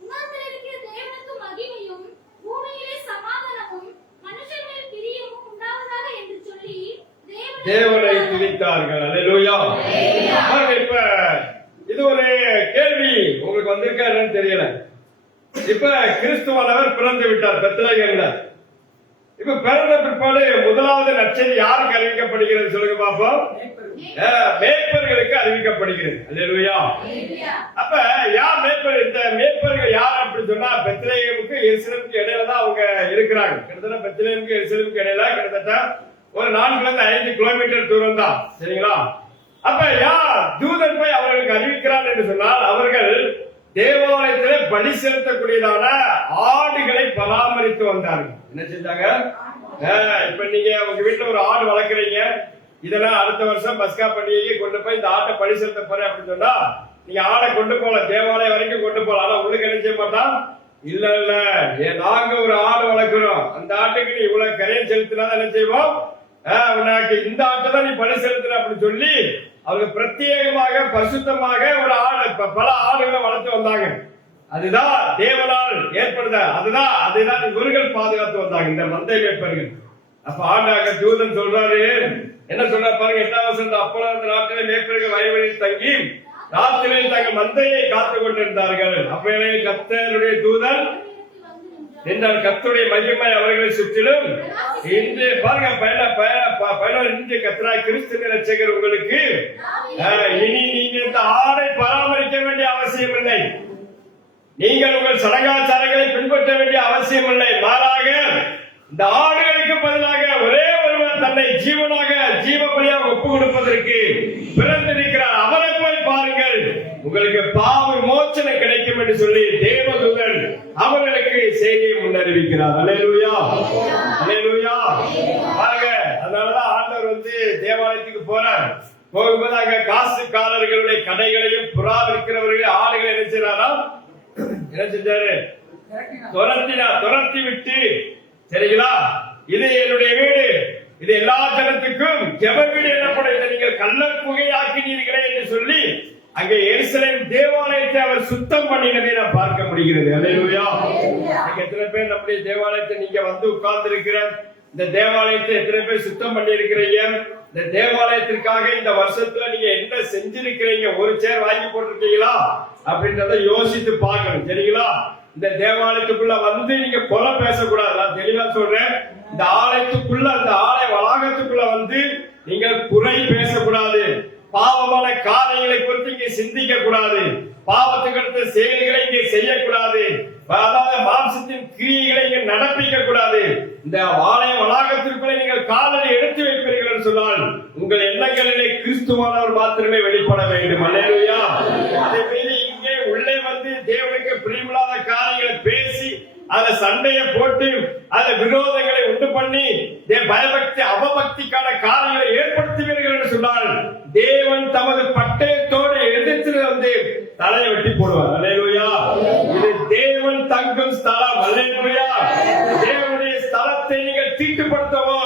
உன்னதத்தில் இருக்கிற தேவனுக்கு மகிமையும் பூமியிலே சமாதானமும் மனுஷர் மேல் பிரியமும் உண்டாவதாக என்று சொல்லி தேவனை தேவனை துதித்தார்கள். அல்லேலூயா. பாருங்க, இப்ப இது ஒரு கேள்வி உங்களுக்கு வந்திருக்கா என்னன்னு தெரியல. இப்ப கிறிஸ்துவானவர் பிறந்து விட்டார் பெத்லகேம்ல. இப்ப பிறந்த பிற்பாடு முதலாவது நற்செய்தி யாருக்கு அறிவிக்கப்படுகிறது சொல்லுங்க பாப்போம்? மேய்ப்பர்களுக்கு அறிவிக்கப்படுகிறது. அல்லேலூயா. அப்ப யார் மேய்ப்பர்? இந்த மேய்ப்பர்கள் யார் அப்படின்னு சொன்னா பெத்லகேமுக்கு எருசலேமுக்கு இடையில தான் அவங்க இருக்கிறாங்க. கிட்டத்தட்ட பெத்லகேமுக்கு எருசலேமுக்கு இடையில கிட்டத்தட்ட ஒரு 4-5 கிலோமீட்டர் தூரம் தான். சரிங்களா? அப்ப யார் தூதன் போய் அவர்களுக்கு அறிவிக்கிறார் என்று சொன்னால் அவர்கள் தேவாலயத்திலே பலி செலுத்தக்கூடியதான ஆடுகளை பராமரித்து வந்தார்கள். என்ன செஞ்சாங்க? இப்ப நீங்க உங்க வீட்டுல ஒரு ஆடு வளர்க்குறீங்க, இதெல்லாம் அடுத்த வருஷம் பஸ்கா பண்டிகைக்கு கொண்டு போய் இந்த ஆட்டை பலி செலுத்த போறேன் அப்படின்னு சொன்னா நீங்க ஆடை கொண்டு போகலாம், தேவாலயம் வரைக்கும் கொண்டு போகலாம். ஆனா உங்களுக்கு என்ன செய்ய மாட்டான்? இல்ல நாங்க ஒரு ஆடு வளர்க்கிறோம், அந்த ஆட்டுக்கு நீ இவ்வளவு கரையை செலுத்தினா என்ன செய்வோம்? உனக்கு இந்த ஆட்டை தான் நீ பலி செலுத்துற அப்படின்னு சொல்லி அவங்க பிரத்யேகமாக பரிசுத்தமாக ஒரு ஆடு, பல ஆடுகளை வளர்த்து வந்தாங்க. அதுதான் தேவனால் ஏற்படுத, அதுதான் இவர்கள் பாதுகாத்து வந்தாங்க, இந்த மந்தை மேய்ப்பர்கள். அப்ப ஆண்டாக தூதன் சொல்றாரு, என்ன சொல்ற பாருங்க, 8ஆம் வசனம். அப்பொழுது அந்த நாட்டிலே மேய்ப்பர்கள் வயல்வெளியில் தங்கி ராத்திரிலே தங்கள் மந்தையை காத்துக் கொண்டிருந்தார்கள். அப்பவே கர்த்தருடைய தூதன் நின்றார், கர்த்தருடைய மகிமை அவர்களை சுற்றிலும். இன்று பாருங்க, இன்று கர்த்தராகிய கிறிஸ்து இரட்சகர் உங்களுக்கு. இனி நீங்க இந்த ஆடை பராமரிக்க வேண்டிய அவசியம் இல்லை, நீங்கள் உங்கள் சடங்காச்சாரங்களை பின்பற்ற வேண்டிய அவசியம் இல்லை. மாறாக இந்த ஆடுகளுக்கு பதிலாக ஒரே ஒருவர் தன்னை ஜீவபலியாக ஒப்பு கொடுப்பதற்கு பிறந்திருக்கிறார், அவரை போய் பாருங்கள், உங்களுக்கு பாவ மோட்சனை கிடைக்கும் என்று சொல்லி தேவதூதன் அவர்களுக்கு செய்தியை முன்னறிவிக்கிறார். அல்லேலூயா, அல்லேலூயா. பாருங்க, அதனாலதான் ஆண்டவர் தேவாலயத்துக்கு போறார். போகும்போது அங்க காசுக்காரர்களுடைய கடைகளையும் புறா விற்கிறவர்களையும் ஆடுகளை என்ன செய்யறாரா? என்ன செஞ்சாரு? துரத்தி விட்டு, சரிங்களா, இது என்னுடைய வீடு, இது எல்லா ஜனத்துக்கும் ஜெப வீடு எனப்படும், இதை நீங்கள் கள்ளர் குகையாக்கினீர்களே என்று சொல்லி அங்கே எருசலேம் தேவாலயத்தை அவர் சுத்தம் பண்ணினதை நான் பார்க்க முடிகிறது. அல்லேலூயா. எத்தனை பேர் நம்முடைய தேவாலயத்தை நீங்க உட்கார்ந்து இருக்கிற இந்த தேவாலயத்தை எத்தனை பேர் சுத்தம் பண்ணி இருக்கிறீங்க? இந்த தேவாலயத்திற்காக இந்த வருஷத்துல நீங்க என்ன செஞ்சிருக்கிறீங்க? ஒரு சேர் வாங்கி போட்டிருக்கீங்களா அப்படின்றத யோசித்து பார்க்கணும். சரிங்களா? இந்த தேவாலயத்துக்குள்ள நீங்க கொலை பேசக்கூடாது. நான் தெளிவா சொல்றேன், இந்த ஆலயத்துக்குள்ள, அந்த ஆலய வளாகத்துக்குள்ள நீங்கள் குறை பேசக்கூடாது, பாவமான காரியங்களை குறித்து இங்கே சிந்திக்க கூடாது, பாவத்துக்கு அடுத்த செயல்களை இங்கே செய்யக்கூடாது, அதாவது மாம்சத்தின் கிரியைகளை இங்கே நடப்பிக்க கூடாது. இந்த ஆலய வளாகத்திற்குள்ளே நீங்கள் காலடி எடுத்து வைப்பீர்கள் என்று சொன்னால் உங்கள் எண்ணங்களிலே கிறிஸ்துவானவர் மாத்திரமே வெளிப்பட வேண்டும். அல்லேலூயா. அதே மீறி இங்கே உள்ளே தேவனுக்கு பிரியமில்லாத காரியங்களை பேசி அதுல சண்டையை போட்டு அதுல விரோதங்களை உண்டு பண்ணி பயபக்தி அவபக்திக்கான காரியங்களை ஏற்படுத்துவீர்கள் என்று சொன்னால் தேவன் தமது பட்டயத்தோடு எதிர்த்து தலையை வெட்டி போடுவார். அல்லேலூயா. இது தேவன் தங்கும் ஸ்தலம். அல்லேலூயா. தேவனுடைய ஸ்தலத்தை நீங்கள் தீட்டுப்படுத்தவோ,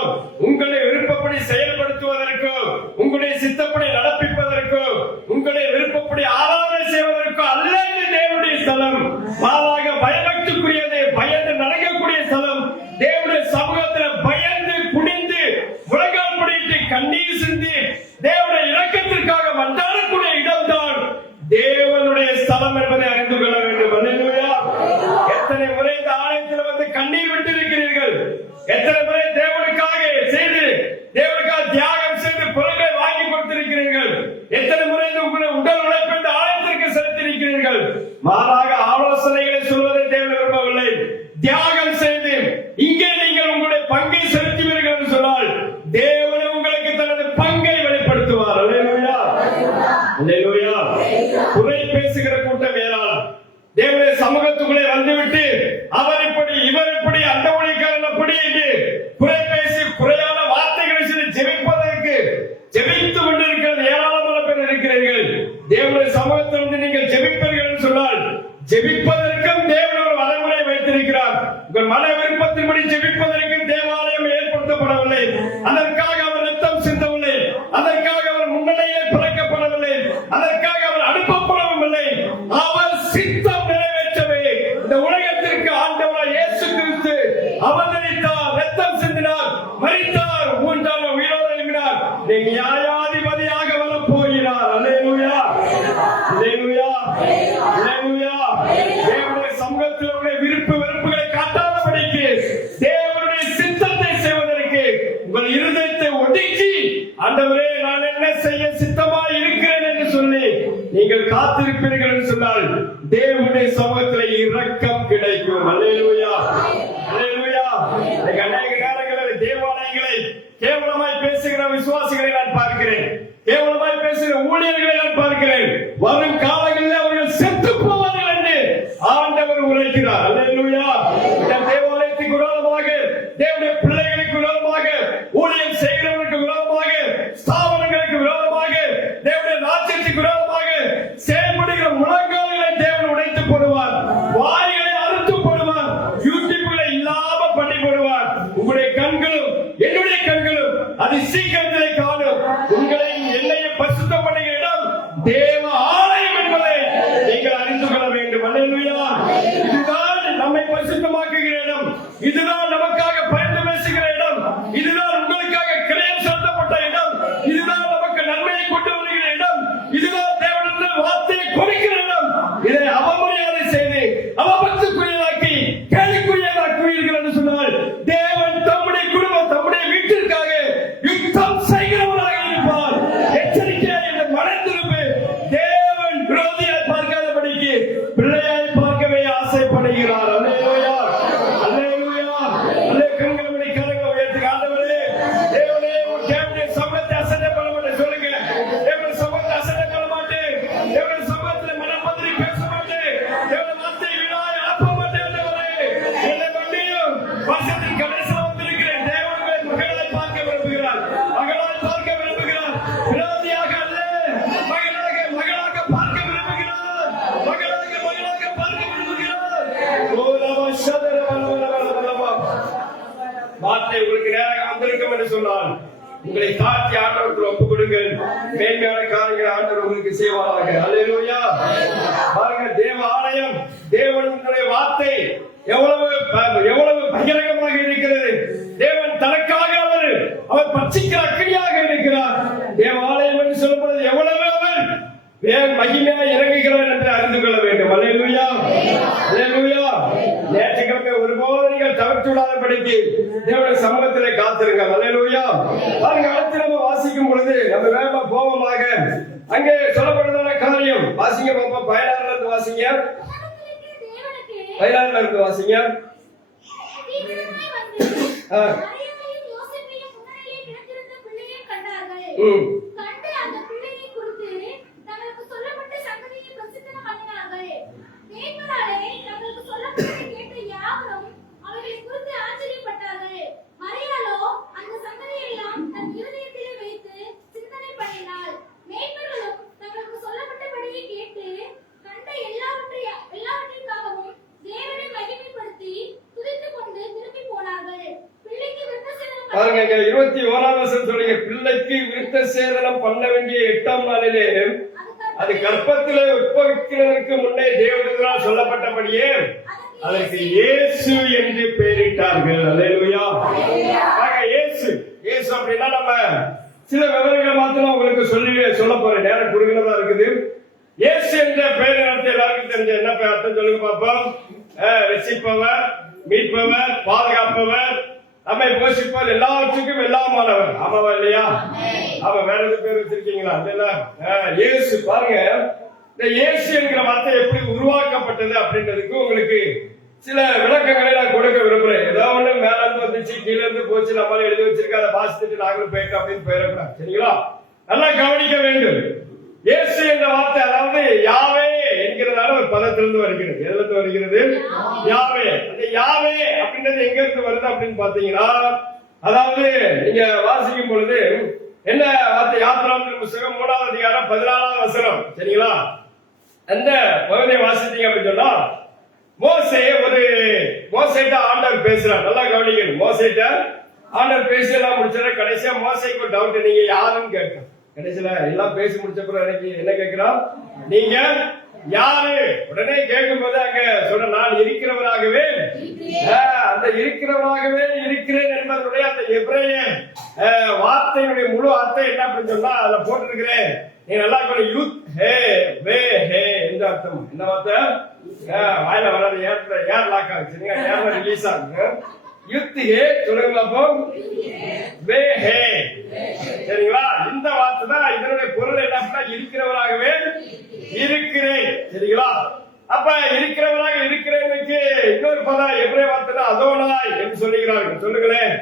உங்களுடைய விருப்பப்படி செயல்படுத்துவதற்கோ, உங்களுடைய சித்தப்படி நடப்பிப்பதற்கோ, உங்களுடைய விருப்பப்படி ஆராதனை செய்வதற்கோ அல்ல இது தேவனுடைய ஸ்தலம். மாறாக பயபக்திக்குரியது, பயந்து நடக்கக்கூடிய ஸ்தலம். தேவனுடைய சமூகத்தில் பயந்து குனிந்து முழங்கால் படிட்டு கண்ணீர் சிந்தி தேவனுடைய இரக்கத்திற்காக மன்றாடக்கூடிய இடம்தான் தேவனுடைய ஸ்தலம் என்பதை அறிந்து கொள்ள வேண்டும். அல்லேலூயா. எத்தனை முறை இந்த ஆலயத்தில் கண்ணீர் விட்டு இருக்கிறீர்கள்? எத்தனை முறை தேவனுக்காக செய்து, தேவனுக்காக தியாகம் செய்து பொருட்களை வாங்கி கொடுத்திருக்கிறீர்கள்? எத்தனை முறை உங்களுடைய உடல் உழைப்பு இந்த ஆலயத்திற்கு செலுத்தியிருக்கிறீர்கள்? மாறாக ஆலோசனைகளை சொல்வதை தேவன் விரும்பவில்லை. தியாகம் செய்து இங்கே நீங்கள் உங்களுடைய பங்கை செலுத்துவீர்கள் என்று சொன்னால் தேவன் உங்களுக்கு தனது பங்கை வெளிப்படுத்துவார். அல்லேலூயா, அல்லேலூயா. குறை பேசுகிற கூட்டம் ஏராளம். தேவனுடைய சமூகத்துக்குள்ளே வந்துவிட்டு அவர் இப்படி, இவர் இப்படி, அந்த ஊழியக்காரன் அப்படி என்று குறை பேசி குறையான வார்த்தைகளை சொல்லி ஜெபித்துக் கொண்டிருக்கிறது ஏராளமான பேர் இருக்கிறீர்கள். தேவனுடைய சமூகத்தில் நீங்கள் ஜெபிப்பீர்கள் என்று சொன்னால் ஜெபிப்பதற்கும் தேவன் ஒரு வரைமுறை வைத்திருக்கிறார். உங்கள் மன விருப்பத்தின்படி ஜெபிப்பதற்கு தேவாலயம் ஏற்படுத்தப்படவில்லை. அதற்காக அவர் ரத்தம் சிந்தவில்லை, அதற்காக அவர் முன்னணியிலே பிறக்கப்படவில்லை, அதற்காக அவர் அனுப்பப்படவும் இல்லை. அவர் சித்தம் நிறைவேற்றவே இந்த உலகத்திற்கு ஆண்டவராய் இயேசு கிறிஸ்து அவதரித்தார், ரத்தம் சிந்தினார், மரித்தார், மூன்றாம் நாள் உயிரோடு எழும்பினார். அல்லேலூயா, அல்லேலூயா. தேவனுடைய சமூகத்தில் உள்ள விருப்பு வெறுப்புகளை காட்டாதபடிக்கு தேவனுடைய சித்தத்தை செய்வதற்கு உங்கள் இருதயத்தை ஒடுக்கி, ஆண்டவரே நான் என்ன செய்ய சித்தமாய் இருக்கிறேன் என்று சொல்லி நீங்கள் காத்திருப்பீர்கள் என்று சொன்னால் தேவனுடைய சமூகத்தில் இரக்கம் கிடைக்கும். அல்லேலூயா, அல்லேலூயா. அநேக நேரங்களில் தேவாலயங்களை கேவலமாய் பேசுகிற விசுவாசிகளை நான் பார்க்கிறேன், கேவலமாய் பேசுகிற ஊழியர்களை நான் பார்க்கிறேன். வரும் காலங்களில் அவர்கள் செத்து போவார்கள் என்று ஆண்டவர் உரைக்கிறார். அல்லேலூயா. தேவாலயத்துக்கு விரோதமாக, தேவனுடைய பிள்ளைகளுக்கு விரோதமாக, ஊழியம் செய்கிறவர்களுக்கு விரோதமாக, ஸ்தாபனங்களுக்கு விரோதமாக, தேவனுடைய ராஜ்யத்துக்கு விரோதமாக செயல்படுகிற முழங்கால்களை தேவன் உடைத்து போடுவார், வாய்களை அறுத்து போடுவார், யூடியூப்களை இல்லாம பண்ணி போடுவார். உங்களுடைய கண்களும் என்னுடைய கண்களும் அது சீக்கிரத்திலே காணும். உங்களையும் என்னையும் பரிசுத்தம் பண்ணுகிற இடம் தேவ ஆலயம் என்பதை நீங்கள் அறிந்து கொள்ள வேண்டும். அல்லேலூயா. இதுதான் நம்மை பரிசுத்தமாக்குகிற இடம், இதுதான் நமக்காக பரிந்து பேசுகிற இடம், இதுதான் உங்களுக்காக கிரயம் செலுத்தப்பட்ட இடம், இதுதான் நமக்கு நன்மையை கொண்டு வருகிற இடம், இதுதான் தேவனுடைய வார்த்தையை கொடுக்கிற இடம். இதை அவமரியாதை செய்து அவபத்துக்குரியதாக்கி கேலிக்குரியதாக்குவீர்கள் என்று சொன்னால் தேவன் தம்முடைய குடும்பம், தம்முடைய வீட்டிற்காக யுத்தம் செய்கிறவராக இருப்பார். எச்சரிக்கையாக இந்த மனத்திருப்பு தேவன் விரோதியாய் பார்க்காதபடிக்கு பிள்ளையாய் பார்க்கவே ஆசைப்படுகிறார். அல்லேலூயா, அல்லேலூயா. கண்களை கரங்களை உயர்த்தி ஆண்டவரே, தேவனே தேவனுடைய சமூகத்தை அசட்டை பண்ண மாட்டேன் சொல்லுங்க. தேவனுடைய சமூகத்தை அசட்டை பண்ண மாட்டேன், தேவனுடைய சமூகத்தில் மனம் பதறி பேச மாட்டேன், தேவனுடைய வார்த்தை வீணாய் அனுப்ப மாட்டேன். என்னை மன்னியும். வருஷத்தின் கடைசியில் வந்திருக்கிறேன். தேவனுடைய மகளாய் பார்க்க விரும்புகிறார், மகளாய் பார்க்க விரும்புகிறார். விரோதியாக அல்ல, மகளாக பார்க்க விரும்புகிறார், மகளாக பார்க்க விரும்புகிறார். ஓ நம சதர வார்த்தை உங்களுக்கு நேராக வந்திருக்கும் என்று சொன்னால் உங்களை காட்டி ஆண்டவருக்கு ஒப்புக் கொடுங்கள். மேன்மையான காரியங்களை ஆண்டவர் உங்களுக்கு செய்வாராக. அல்லேலூயா. பாருங்க, தேவ ஆலயம், தேவனுடைய வார்த்தை எவ்வளவு பகிரங்கமாக இருக்கிறது. தேவன் தனக்காக அவர் பட்சிக்கிற அக்கினியாக இருக்கிறார். தேவ ஆலயம் என்று சொல்லப்படுவது எவ்வளவு அவர் மகிமையாக இறங்குகிறார் என்று அறிந்து கொள்ள வேண்டும். அல்லேலூயா, அல்லேலூயா. நேற்றுக்கிழமை ஒருபோது நீங்கள் தவிர்த்து விடாதபடிக்கு தேவனுடைய சமூகத்திலே காத்திருங்கள். அல்லேலூயா. பாருங்க, அடுத்து நம்ம வாசிக்கும் பொழுது நம்ம வேகமா போவமாக அங்கே சொல்லப்படுறதான காரியம் வாசிங்க பாப்பா. 16 இருந்து வாசிங்க, 16 இருந்து வாசிங்க. பாருங்க, 21ஆம் வசனம் சொல்லுங்க. பிள்ளைக்கு விருத்த சேதனம் பண்ண வேண்டிய 8ஆம் நாளிலே அது கர்ப்பத்திலே உட்பவிக்கிறதற்கு முன்னே தேவதூதரால் சொல்லப்பட்டபடியே அதற்கு இயேசு என்று பெயரிட்டார்கள். அல்லேலூயா. இயேசு இயேசு அப்படின்னா நம்ம சில விவரங்களை மாத்திரம் உங்களுக்கு சொல்ல போறேன். நேரம் குறுகினதா இருக்குது. இயேசு என்ற பெயர் எல்லாருக்கும் தெரிஞ்ச என்ன அர்த்தம் சொல்லுங்க பாப்போம். ரட்சிப்பவர், மீட்பவர், பாதுகாப்பவர், நம்மை போஷிப்பவர், எல்லாவற்றுக்கும் எல்லாமானவர். ஆமாவா இல்லையா? அவன் வேற எது பேர் வச்சிருக்கீங்களா? இயேசு. பாருங்க, இந்த இயேசு என்கிற வார்த்தை எப்படி உருவாக்கப்பட்டது அப்படின்றதுக்கு உங்களுக்கு சில விளக்கங்களை நான் கொடுக்க விரும்புறேன். ஏதோ ஒண்ணு மேல இருந்து வந்துச்சு, கீழே இருந்து போச்சு, நம்மளால எழுதி வச்சிருக்க அதை வாசித்துட்டு நாங்களும் போயிட்டோம் அப்படின்னு போயிடக்கூடாது. சரிங்களா? நல்லா கவனிக்க வேண்டும். இயேசு என்ற வார்த்தை அதாவது யாவே என்கிறதால ஒரு பதத்திலிருந்து வருகிறது. எதுல இருந்து வருகிறது? யாவே. அந்த யாவே அப்படின்றது எங்க இருந்து வருது அப்படின்னு பாத்தீங்கன்னா, அதாவது நீங்க வாசிக்கும் பொழுது என்ன வார்த்தை? யாத்திராமத்தின் புத்தகம் 3ஆம் அதிகாரம் 14ஆம் வசனம். சரிங்களா? அந்த பகுதியை வாசித்தீங்க அப்படின்னு சொன்னா, மோசேட்ட ஆண்டவர் பேசுறார். நல்லா கவனிக்கணும். மோசேட்ட ஆண்டவர் பேசியெல்லாம் முடிச்சா கடைசியா மோசேக்கு ஒரு டவுட், நீங்க யாருன்னு கேட்க. கடைசியில எல்லாம் பேசி முடிச்ச பிறகு எனக்கு என்ன கேட்கிறான்? நீங்க யாரு? உடனே கேட்கும் போது அங்க சொன்ன, நான் இருக்கிறவராகவே, அந்த இருக்கிறவராகவே இருக்கிறேன் என்பதனுடைய அந்த எபிரேய வார்த்தையினுடைய முழு அர்த்தம் என்ன அப்படின்னு சொன்னா அதுல போட்டிருக்கிறேன். நீங்க நல்லா யூத் ஹே வே யுத் ஹே சொல்லுங்க பாப்போம். வே ஹே. சரிங்களா? இந்த வார்த்தை தான் இதனுடைய பொருள் என்னன்னா இருக்கிறவராகவே இருக்கிறேன். சரிங்களா? அப்ப இருக்கிறவராக இருக்கிறேனுக்கு இன்னொரு பதம் எபிரேய வார்த்தை அதோனாய் என்று சொல்லுகிறார்கள். சொல்லுங்களேன்.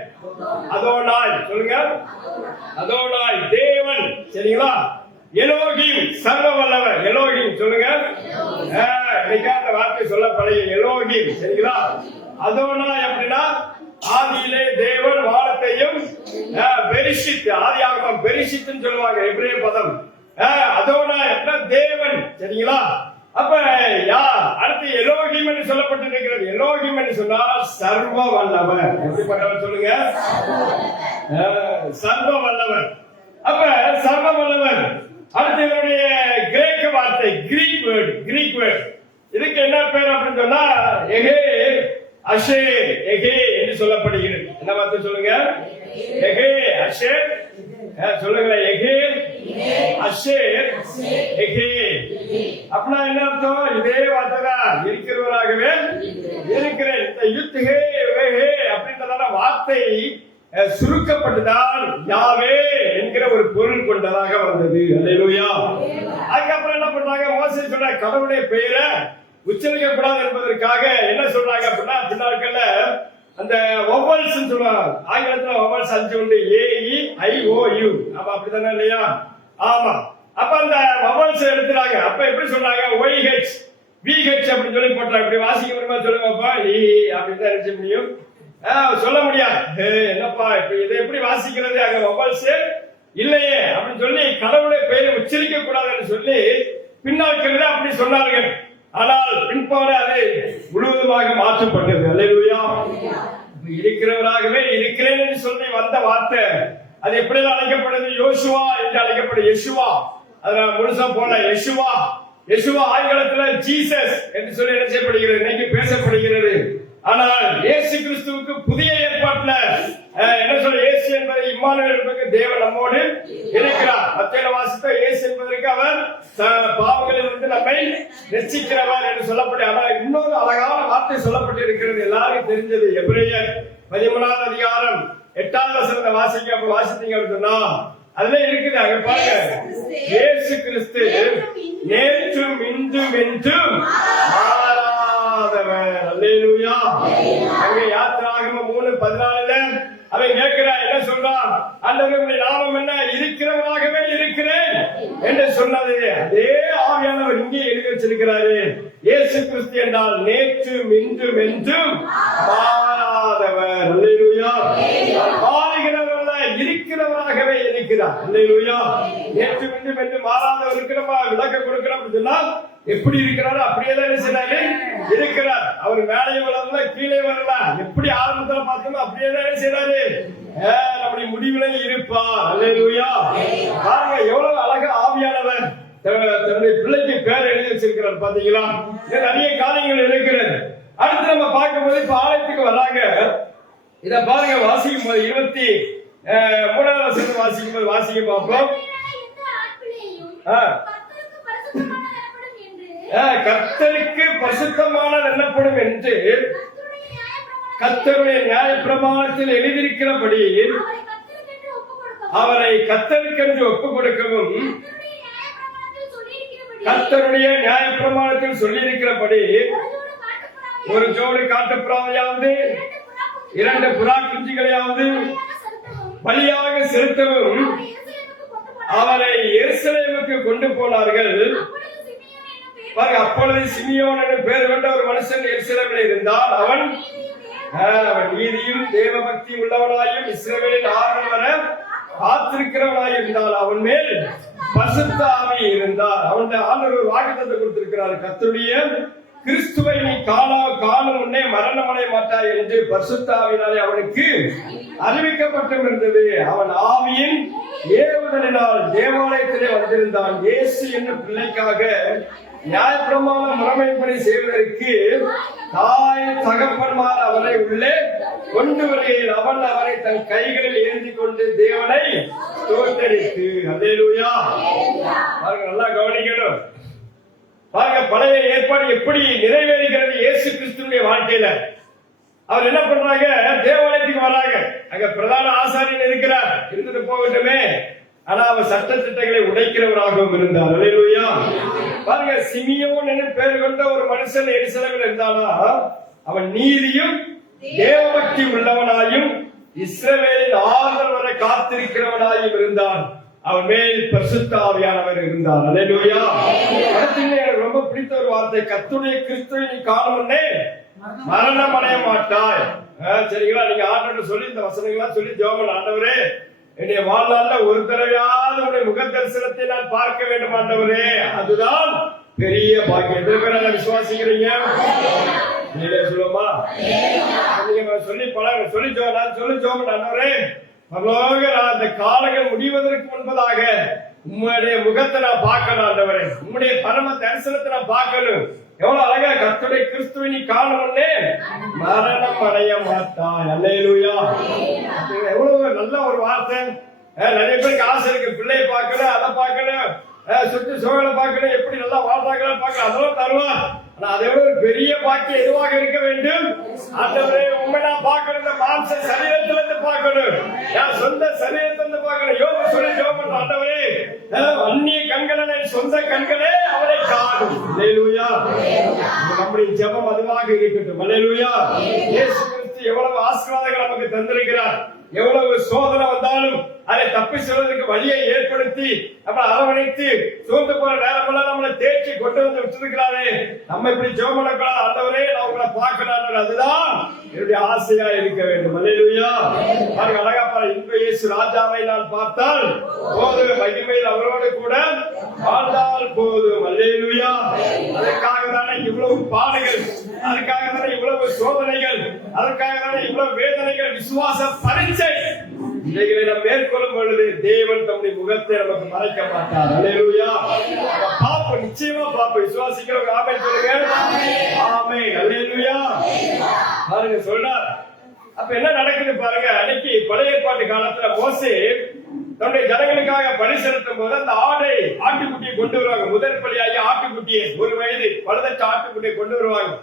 அதோனாய் சொல்லுங்க. அதோனாய் தேவன். சரிங்களா? எலோகிம் சர்வ வல்லவர். எலோகிம் சொல்லுங்க. இன்னைக்கு அந்த வார்த்தை சொல்ல பழைய எலோகிம். சரிங்களா? அதோனாய் அப்படின்னா ஆதியிலே தேவன் வானத்தையும் பெரிஷித் ஆதியாகமம் பெரிஷித்னு சொல்லுவாங்க எபிரேய பதம். அதோனாய் அப்படின்னா தேவன். சரிங்களா? அப்ப அடுத்து எலோகிம் என்று சொல்லப்பட்டிருக்கிறது. எலோகிம் என்று சொன்னால் சர்வ வல்லவர். எப்படிப்பட்டவர் சொல்லுங்க. சர்வ வல்லவர். அப்ப சர்வ வல்லவர். அடுத்து இதனுடைய கிரேக்க வார்த்தை கிரீக் வேர்ட். இதுக்கு என்ன பேர் அப்படின்னு சொன்னா எகே அஷே எகே என்று சொல்லப்படுகிறது. என்ன வார்த்தை சொல்லுங்க. எகே அஷே சொல்லுங்களேன். எகே அஷே எகே அப்படின்னா என்ன அர்த்தம்? இதே வார்த்தை தான் இருக்கிறவராகவே இருக்கிறேன். இந்த யுத் ஹே வே ஹே அப்படின்றதான வார்த்தை சுருக்கப்பட்டுதான் யாவே என்கிற ஒரு பொருள் கொண்டதாக வந்தது. அல்லேலூயா. அதுக்கப்புறம் என்ன பண்றாங்க? மோசே சொல்ற கடவுளுடைய பெயரை உச்சரிக்க கூடாது என்பதற்காக என்ன சொல்றாங்க அப்படின்னா பின்னாட்கள்ல அந்த வவல்ஸ் சொல்லுவாங்க. ஆங்கிலத்துல வவல்ஸ் 5 உண்டு. AEIOU. அப்ப அப்படித்தானே இல்லையா? ஆமா. அப்ப அந்த வவல்ஸ் எடுத்துறாங்க. அப்ப எப்படி சொல்றாங்க? YH VH அப்படின்னு சொல்லி போட்டாங்க. இப்படி வாசிக்க முடியுமா சொல்லுங்கப்பா. அப்படின்னு தான் நினைச்ச முடியும். சொல்ல முடியாது. என்னப்பா இப்ப இதை எப்படி வாசிக்கிறது? அங்க வவல்ஸ் இல்லையே அப்படின்னு சொல்லி கடவுளுடைய பெயரை உச்சரிக்க கூடாதுன்னு சொல்லி பின்னாட்கள் அப்படி சொன்னார்கள். ஆனால் பின்பாடு அது முழுவதுமாக மாற்றப்பட்டது. அல்லேலூயா. இருக்கிறவராகவே இருக்கிறேன் என்று சொல்லி வந்த வார்த்தை அது எப்படி அழைக்கப்படுது? யோசுவா என்று அழைக்கப்படும். யெஷுவா அதனால முழுசா போல யெஷுவா ஆங்கிலத்துல ஜீசஸ் என்று சொல்லி என்ன செய்யப்படுகிறது? இன்னைக்கு பேசப்படுகிறது. ஆனால் இயேசு கிறிஸ்துவுக்கு புதிய ஏற்பாட்டுல என்ன சொல்ற? இயேசு என்பது இம்மானுவேல் என்பதற்கு தேவன் நம்மோடு இருக்கிறார். மத்தேயுல வாசித்த இயேசு என்பதற்கு அவர் பாவங்களிலிருந்து நம்மை ரட்சிக்கிறவர் என்று சொல்லப்பட்டு. ஆனால் இன்னொரு அழகான வார்த்தை சொல்லப்பட்டு இருக்கிறது. எல்லாருக்கும் தெரிஞ்சது. எபிரேயர் 13வது அதிகாரம் 8வது வசனத்தை வாசித்தீங்க சொன்னா அதுல இருக்குது. அங்க பாருங்க. இயேசு கிறிஸ்து நேற்றும் இன்றும் என்றும் மாறாதவர். அல்லேலூயா. அங்க யாத்திராகமம் 3:14 அவன் கேட்கிறான். என்ன சொல்றான்? ஆண்டவருடைய நாமம் என்ன? இருக்கிறவராகவே இருக்கிறேன் என்று சொன்னது அதே ஆவியானவர் இங்கே எழுதி வச்சிருக்கிறாரு. இயேசு கிறிஸ்து என்றால் நேற்றும் இன்றும் என்றும் மாறாதவர். அல்லேலூயா. மாறுகிறவர்கள் இருக்கிறவராகவே இருக்கிறார். அல்லேலூயா. நேற்றும் இன்றும் என்று மாறாதவருக்கு நம்ம விளக்கம் கொடுக்கிறோம் சொன்னா எப்படி இருக்கிறாரோ அப்படியே தான் செய்றாரு இருக்கிறார். அவர் மேலே வளரல கீழே வரல. எப்படி ஆரம்பத்துல பார்த்தோமோ அப்படியே தான் செய்றாரு. நம்முடைய முடிவிலே இருப்பார். அல்லேலூயா. பாருங்க எவ்வளவு அழகா ஆவியானவர் தன்னுடைய பிள்ளைக்கு பேர் எழுதி வச்சிருக்கிறார். பாத்தீங்களா? நிறைய காரியங்கள் இருக்கிறது. அடுத்து நம்ம பார்க்கும்போது இப்ப ஆலயத்துக்கு வராங்க. இத பாருங்க வாசிக்கும் போது 23வது வசனம் வாசிக்க பார்ப்போம். கர்த்தருக்கு பரிசுத்தமான எண்ணப்படும் என்று கர்த்தருடைய நியாயப்பிரமாணத்தில் எழுதியிருக்கிறபடி அவரை கர்த்தருக்கென்று ஒப்புக் கொடுக்கவும் கர்த்தருடைய நியாயப்பிரமாணத்தில் சொல்லியிருக்கிறபடி ஒரு ஜோடி காட்டுப்புறாவையாவது 2 புறா குஞ்சுகளையாவது பலியாக செலுத்தவும் அவரை எருசலேமுக்கு கொண்டு போனார்கள். அப்பொழுது சிமியோன் என்று பெயர் கொண்ட ஒரு மனுஷன் எருசலேமில் இருந்தால் அவன் நீதியும் தேவபக்தி உள்ளவனாயும் இஸ்ரவேலின் ஆறுதல் வர காத்திருக்கிறவனாய் இருந்தால் அவன் மேல் பரிசுத்த ஆவி இருந்தார். அவன் ஆண்டவர் வாக்குத்தத்தம் கொடுத்திருக்கிறார். கர்த்தருடைய கிறிஸ்துவை நீ காணும் முன்னே மரணமடைய மாட்டாய் என்று பரிசுத்த ஆவியினாலே அவனுக்கு அறிவிக்கப்பட்டிருந்தது. அவன் ஆவியின் ஏவுதலினால் தேவாலயத்திலே வந்திருந்தான். இயேசு என்னும் பிள்ளைக்காக நியாயப்பிரமாண முறைமைப்படி செய்வதற்கு தாய் தகப்பன்மார் அவரை உள்ளே கொண்டு வருகையில் அவன் அவரை தன் கைகளில் ஏந்தி கொண்டு தேவனை தோற்றடித்து. அல்லேலூயா. பாருங்க, நல்லா கவனிக்கணும். பாருங்க, பழைய ஏற்பாடு எப்படி நிறைவேறுகிறது இயேசு கிறிஸ்துவினுடைய வாழ்க்கையில. அவர் என்ன பண்றாங்க, தேவாலயத்துக்கு வர்றாங்க. அங்க பிரதான ஆசாரியன் இருக்கிறார், இருந்துட்டு போகட்டுமே. ஆனா அவர் சட்ட திட்டங்களை உடைக்கிறவராகவும் இருந்தார். அல்லேலூயா. பாருங்க, சிமியோன் என்று பெயர் கொண்ட ஒரு மனுஷன் எருசலேமில் இருந்தானா, அவன் நீதியும் தேவபக்தி உள்ளவனாயும் இஸ்ரவேலின் ஆறுதல் வரை காத்திருக்கிறவனாயும் இருந்தான். அவன் மேல் பரிசுத்த ஆவியானவர் இருந்தார். அல்லேலூயா. அடுத்து எனக்கு ரொம்ப பிடித்த ஒரு வார்த்தை, கர்த்தருடைய கிறிஸ்துவை நீ காணும்னே மரணம் அடைய மாட்டாய். சரிங்களா? நீங்க ஆண்டவர்கிட்ட சொல்லி இந்த வசனங்கள்லாம் சொல்லி ஜெபம், ஆண்டவரே என்னுடைய வாழ்நாள்ல ஒரு தடவையாவது உடைய முக தரிசனத்தை நான் பார்க்க வேண்டும் ஆண்டவரே, அதுதான் பெரிய பாக்கியம். எத்தனை பேர் அதை விசுவாசிக்கிறீங்க? சொல்லுமா? நீங்க சொல்லி பழங்க, சொல்லி ஜெபம், ஆண்டவரே பரலோக அந்த காலங்கள் முடிவதற்கு முன்பதாக உம்முடைய முகத்தை நான் பார்க்கணும் ஆண்டவரே, உம்முடைய பரம தரிசனத்தை நான் பார்க்கணும். எவ்வளவு அழகா, கர்த்தருடைய கிறிஸ்துவை நீ காணும்னே மரணம் அடைய மாட்டாய். அல்லேலூயா. எவ்வளவு நல்ல ஒரு வார்த்தை. நிறைய பேருக்கு ஆசை இருக்கு, பிள்ளையை பார்க்கணும், அதை பார்க்கணும், சுற்று சோழலை பார்க்கணும், எப்படி நல்லா வாழ்றாங்கன்னு பார்க்கணும், அதெல்லாம் தருவான். ஆனா அதை விட ஒரு பெரிய பாக்கியம் எதுவாக இருக்க வேண்டும், ஆண்டவரே உண்மை நான் பார்க்கணும், இந்த மாம்ச சரீரத்திலிருந்து பார்க்கணும், என் சொந்த சரீரத்திலிருந்து பார்க்கணும். யோக சொல்லி ஜெபம், ஆண்டவரே அந்நிய கண்களை சொந்த கண்களே அவரை காணும். அல்லேலூயா. நம்முடைய ஜெபம் அதுவாக இருக்கட்டும். அல்லேலூயா. இயேசு கிறிஸ்து எவ்வளவு ஆசீர்வாதங்கள் நமக்கு தந்திருக்கிறார். எவ்வளவு சோதனை வந்தாலும் அதை தப்பி செல்வதற்கு வழியை ஏற்படுத்தி நம்ம அரவணைத்து சோர்ந்து போற நேரமெல்லாம் நம்மளை தேய்ச்சி கொண்டு வந்து விட்டுருக்கிறாரே. நம்ம இப்படி ஜெபம் பண்ணக்கூடாது, ஆண்டவரே நான் உங்களை பார்க்கணும், அதுதான் என்னுடைய ஆசையா இருக்க வேண்டும். அல்லேலூயா. பாருங்க, அழகா பாரு, இன்ப இயேசு ராஜாவை நான் பார்த்தால் போதும், மகிமையில் அவரோடு கூட வாழ்ந்தால் போதும். அல்லேலூயா. அதற்காக தானே இவ்வளவு பாடுகள், அதற்காக தானே இவ்வளவு சோதனைகள், அதற்காக தானே இவ்வளவு வேதனைகள், விசுவாச பரீட்சை இவைகளை நாம் மேற்கொள்ளும் பொழுது தேவன் தம்முடைய முகத்தை நமக்கு மறைக்க மாட்டார். அல்லேலூயா. பாப்போம், நிச்சயமா பாப்போம். விசுவாசிக்கிறவங்க ஆமென் சொல்லுங்க. ஆமென். அல்லேலூயா. பாருங்க சொல்றார். அப்ப என்ன நடக்குது பாருங்க, அன்னைக்கு பழைய ஏற்பாட்டு காலத்துல மோசே தன்னுடைய ஜனங்களுக்காக பலி செலுத்தும் போது அந்த ஆட்டுக்குட்டியை கொண்டு வருவாங்க. முதல் பலியாகி ஆட்டுக்குட்டியை, 1 வயது பழுதற்ற ஆட்டுக்குட்டியை கொண்டு வருவாங்க.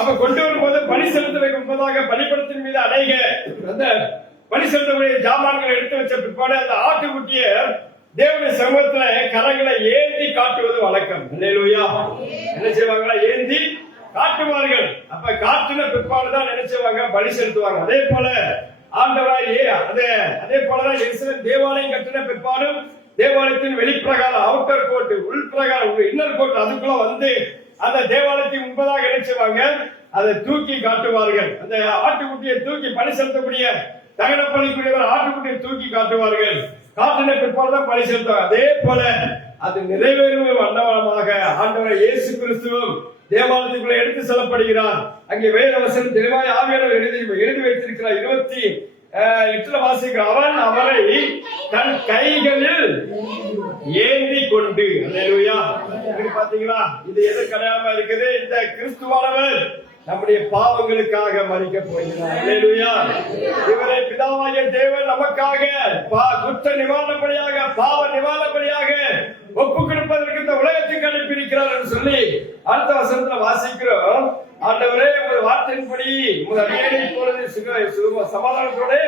அப்ப கொண்டு வரும்போது பலி செலுத்துவதற்கு முன்பதாக பலிபீடத்தின் மீது அநேக அந்த பலி செலுத்தக்கூடிய ஜாமான்களை எடுத்து வச்ச பிற்பாடு அந்த ஆட்டுக்குட்டிய தேவனுடைய சமூகத்துல கரங்களை ஏந்தி காட்டுவது வழக்கம். அல்லேலூயா. என்ன செய்வாங்களா? ஏந்தி காட்டுவார்கள். அப்ப காட்டின பிற்பாடுதான் நினைச்சவாங்க பலி செலுத்துவாங்க. அதே போல ஆண்டவராய் அதே போலதான் எருசலேம் தேவாலயம் கட்டின பிற்பாடும் தேவாலயத்தின் வெளிப்பிரகாரம், அவுட்டர் கோட், உள்பிரகாரம், இன்னர் கோட், அதுக்குள்ள வந்து அந்த தேவாலயத்தின் முன்பதாக நினைச்சவாங்க அதை தூக்கி காட்டுவார்கள். அந்த ஆட்டுக்குட்டியை தூக்கி பலி செலுத்தக்கூடிய தகன பலிக்குரியவர் ஆட்டுக்குட்டியை தூக்கி காட்டுவார்கள். காட்டின பிற்பாடுதான் பலி செலுத்துவாங்க. அதே போல அது நிறைவேறும் வண்ணமாக ஆண்டவர் இயேசு கிறிஸ்துவும் தேவாலயத்துக்குள்ள எடுத்து செல்லப்படுகிறார். அங்கே வேத வசனம் தெளிவாய் ஆவியானவர் எழுதி வைத்திருக்கிறார். 28 வாசிக்கிறார். அவன் அவரை தன் கைகளில் ஏந்தி கொண்டு. அல்லேலூயா. பாத்தீங்களா, இது எதற்கு அடையாளமா இருக்குது? இந்த கிறிஸ்துவானவர் நம்முடைய பாவங்களுக்காக மரிக்க போகிறார். அல்லேலூயா. இவரை பிதாவாகிய தேவன் நமக்காக குற்ற நிவாரணப்படியாக, பாவ நிவாரணப்படியாக ஒப்பு கொடுப்பதற்கு இந்த உலகத்துக்கு அனுப்பியிருக்கிறார் என்று சொல்லி அடுத்த வசனத்துல வாசிக்கிறோம். ஆண்டவரே உங்கள் வார்த்தையின்படி உங்கள் அடியேனை இப்பொழுது சமாதானத்தோடு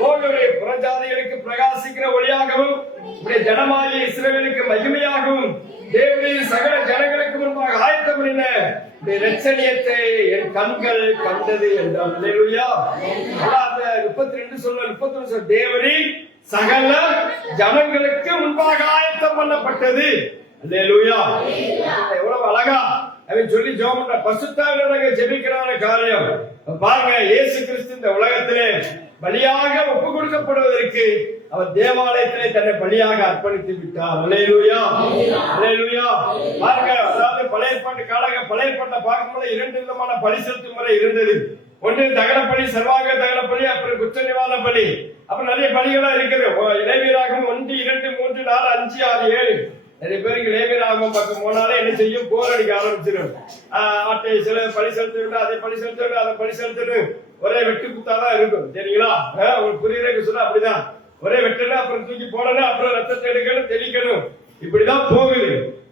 போகவே புறஜாதிகளுக்கு பிரகாசிக்கிற ஒளியாகவும் உடைய ஜனமாகிய இஸ்ரவேலுக்கு மகிமையாகவும் தேவனின் சகல ஜனங்களுக்கு முன்பாக ஆயத்தம் பண்ணின இரட்சணியத்தை என் கண்கள் கண்டது என்றார். அல்லேலூயா. 32 சொல்ல 31 சொல்ல தேவனின் சகல ஜனங்களுக்கு முன்பாக ஆயத்தம் பண்ணப்பட்டது. அல்லேலூயா. எவ்வளவு அழகா அவன் சொல்லி ஜெபம் பரிசுத்தாவியாக ஜெபிக்கிறான காரியம் பாருங்க. இயேசு கிறிஸ்து இந்த உலகத்திலே பலியாக ஒப்பு கொடுக்கப்படுவதற்கு அவர் தேவாலயத்திலே தன்னை பலியாக அர்ப்பணித்து விட்டார். அல்லேலூயா. அல்லேலூயா. பாருங்க, அதாவது பழைய ஏற்பாட்டு பழைய ஏற்பாட்டை பார்க்கும்போது 2 விதமான பலி செலுத்தும் முறை இருந்தது. ஒன்று தகன பலி, சர்வாங்க தகன பலி, அப்புறம் குற்ற நிவாரண பலி. அப்புறம் நிறைய பலிகளா இருக்குது. லேவியராகமம் 1, 2, 3, 4, 5, 6, 7. நிறைய பேருக்கு லேவியராகமம் பக்கம் போனாலே என்ன செய்யும்? போர் அடிக்க ஆரம்பிச்சிடும். ஆட்டை சில பலி செலுத்த, அதை பலி செலுத்த, அதை பலி செலுத்தணும். ஒரே வெட்டு குத்தாதான் இருக்கும். சரிங்களா? உங்களுக்கு புரியுறதுக்கு சொன்னா அப்படிதான். ஒரே வெட்டணும், அப்புறம் தூக்கி போடணும், அப்புறம் ரத்தத்தை எடுக்கணும், தெளிக்கணும். இப்படிதான் போகுது.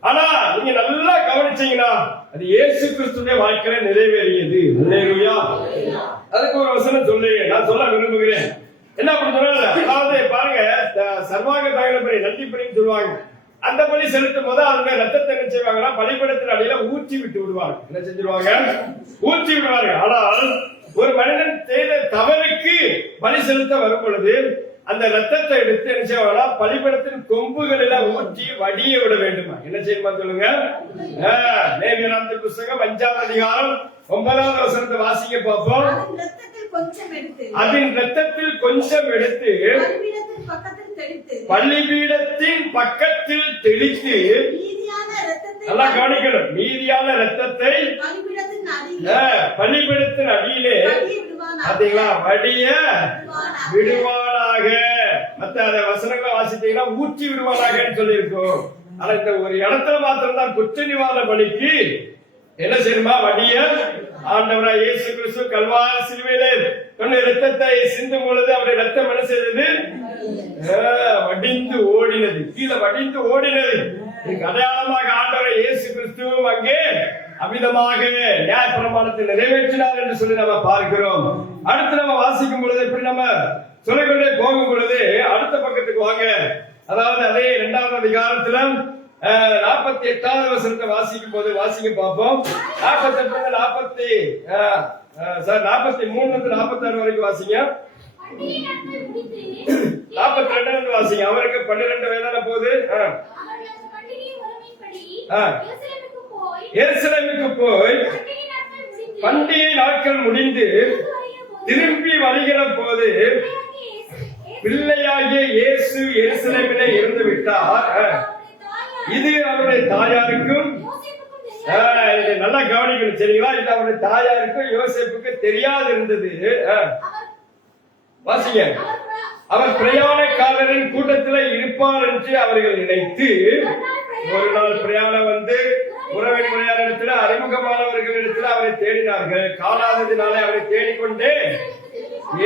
ஆனா நீங்க நல்லா கவனிச்சீங்கன்னா அது இயேசு கிறிஸ்துவின் வாழ்க்கையில நிறைவேறியது. அல்லேலூயா. அதுக்கு ஒரு வசனம் சொல்லி நான் சொல்ல விரும்புகிறேன். என்ன அப்படி சொல்லல, அதாவது பாருங்க, சர்வாங்க தகனப்படி நன்றிப்படின்னு சொல்லுவாங்க. அந்த பலி செலுத்தும் போது அவங்க ரத்தத்தை என்ன செய்வாங்கன்னா பலிபீடத்தின் அடியில ஊற்றி விட்டு விடுவாங்க. என்ன செஞ்சிருவாங்க? ஊற்றி விடுவாங்க. ஆனால் ஒரு மனிதன் செய்த தவறுக்கு பலி செலுத்த வரும் பொழுது அந்த ரத்தத்தை எடுத்து என்ன செய்வாங்கன்னா பலிபீடத்தின் கொம்புகளில ஊற்றி வடிய விட வேண்டுமா? என்ன செய்யணுமா சொல்லுங்க. லேவியராகமத்தின் புத்தகம் 5ஆம் அதிகாரம் 9ஆவது வசனத்தை வாசிக்க பார்ப்போம். அதன் ரத்தத்தில் கொஞ்சம் எடுத்து பலிபீடத்தின் பக்கத்தில் தெளித்து, நல்லா கவனிக்கணும், மீதியான ரத்தத்தை பலிபீடத்தின் அடியிலே பாத்தீங்களா வடிய விடுவானாக. மத்த வசனங்களை வாசித்தீங்கன்னா ஊற்றி விடுவானாக சொல்லி இருக்கும். ஆனா இந்த ஒரு இடத்துல மாத்திரம் தான் குற்ற நிவாரண பலிக்கு என்ன செய்யுமா? வடிய ஆண்டவராய் இயேசு கிறிஸ்து கல்வாரி சிலுவையிலே தன்னுடைய ரத்தத்தை சிந்தும் பொழுது அவருடைய ரத்தம் என்ன செய்தது? வடிந்து ஓடினது, கீழே வடிந்து ஓடினது. இதுக்கு அடையாளமாக ஆண்டவராய் இயேசு கிறிஸ்துவும் அங்கே அமிதமாக நியாயப்பிரமாணத்தை நிறைவேற்றினார் என்று சொல்லி நம்ம பார்க்கிறோம். அடுத்து நம்ம வாசிக்கும் பொழுது இப்படி நம்ம சொல்லிக்கொண்டே போகும் பொழுது அடுத்த பக்கத்துக்கு வாங்க. அதாவது அதே 2ஆவது அதிகாரத்துல 48வது வசனத்தை வாசிக்கும் போது வாசிக்க பார்ப்போம். 48 43 46 வரைக்கும் வாசிங்க. 42 வாசிங்க. அவருக்கு 12 வயதான போது எருசலேமுக்கு போய் பண்டிகை நாட்கள் முடிந்து திரும்பி வருகிற போது பிள்ளையாகிய இயேசு எருசலேமிலே இருந்து விட்டார். இது அவருடைய தாயாருக்கும், நல்லா கவனிக்கணும் சரிங்களா, இது அவருடைய தாயாருக்கும் யோசேப்புக்கு தெரியாது இருந்தது. வாசிங்க. அவர் பிரயாணக்காரரின் கூட்டத்தில் இருப்பார் என்று அவர்கள் நினைத்து ஒரு நாள் பிரயாணம் வந்து உறவின் முறையாளரிடத்தில் அறிமுகமானவர்களிடத்தில் அவரை தேடினார்கள். காணாததினாலே அவரை தேடிக்கொண்டே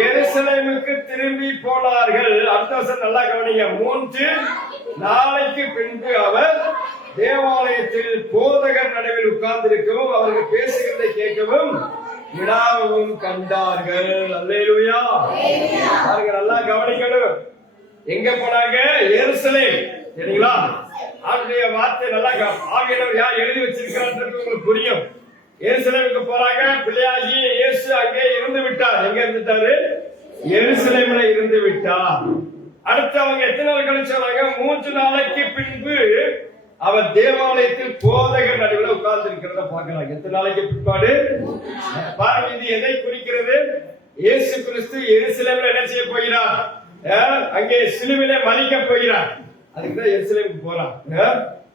எருசலேமுக்கு திரும்பி போனார்கள். அடுத்த வருஷம் நல்லா கவனிங்க. 3 நாளைக்கு பின்பு அவர் தேவாலயத்தில் போதகர் நடுவில் உட்கார்ந்திருக்கவும் அவர்கள் பேசுகிறதை கேட்கவும் விடாவும் கண்டார்கள். அல்லேலூயா. நல்லா கவனிக்கணும். எங்க போனாங்க? எருசலேம். சரிங்களா? அவருடைய வார்த்தை நல்லா ஆவியானவர் யார் எழுதி வச்சிருக்கிறான்றது உங்களுக்கு புரியும். எருசலேமுக்கு போறாங்க. பிள்ளையாகி இயேசு அங்கே இருந்து விட்டார். எங்க இருந்துட்டாரு? எருசலேம்ல இருந்து விட்டார். அடுத்து அவங்க எத்தனை நாள் கழிச்சு வராங்க? 3 நாளைக்கு பின்பு அவர் தேவாலயத்தில் போதகர் நடுவில் உட்கார்ந்து இருக்கிறத பாக்குறாங்க. எத்தனை நாளைக்கு பிற்பாடு பாருங்க. இது எதை குறிக்கிறது? இயேசு கிறிஸ்து எருசலேம்ல என்ன செய்ய போகிறார்? அங்கே சிலுவையிலே மரிக்க போகிறார். அதுக்குதான் எருசலேமுக்கு போறார்.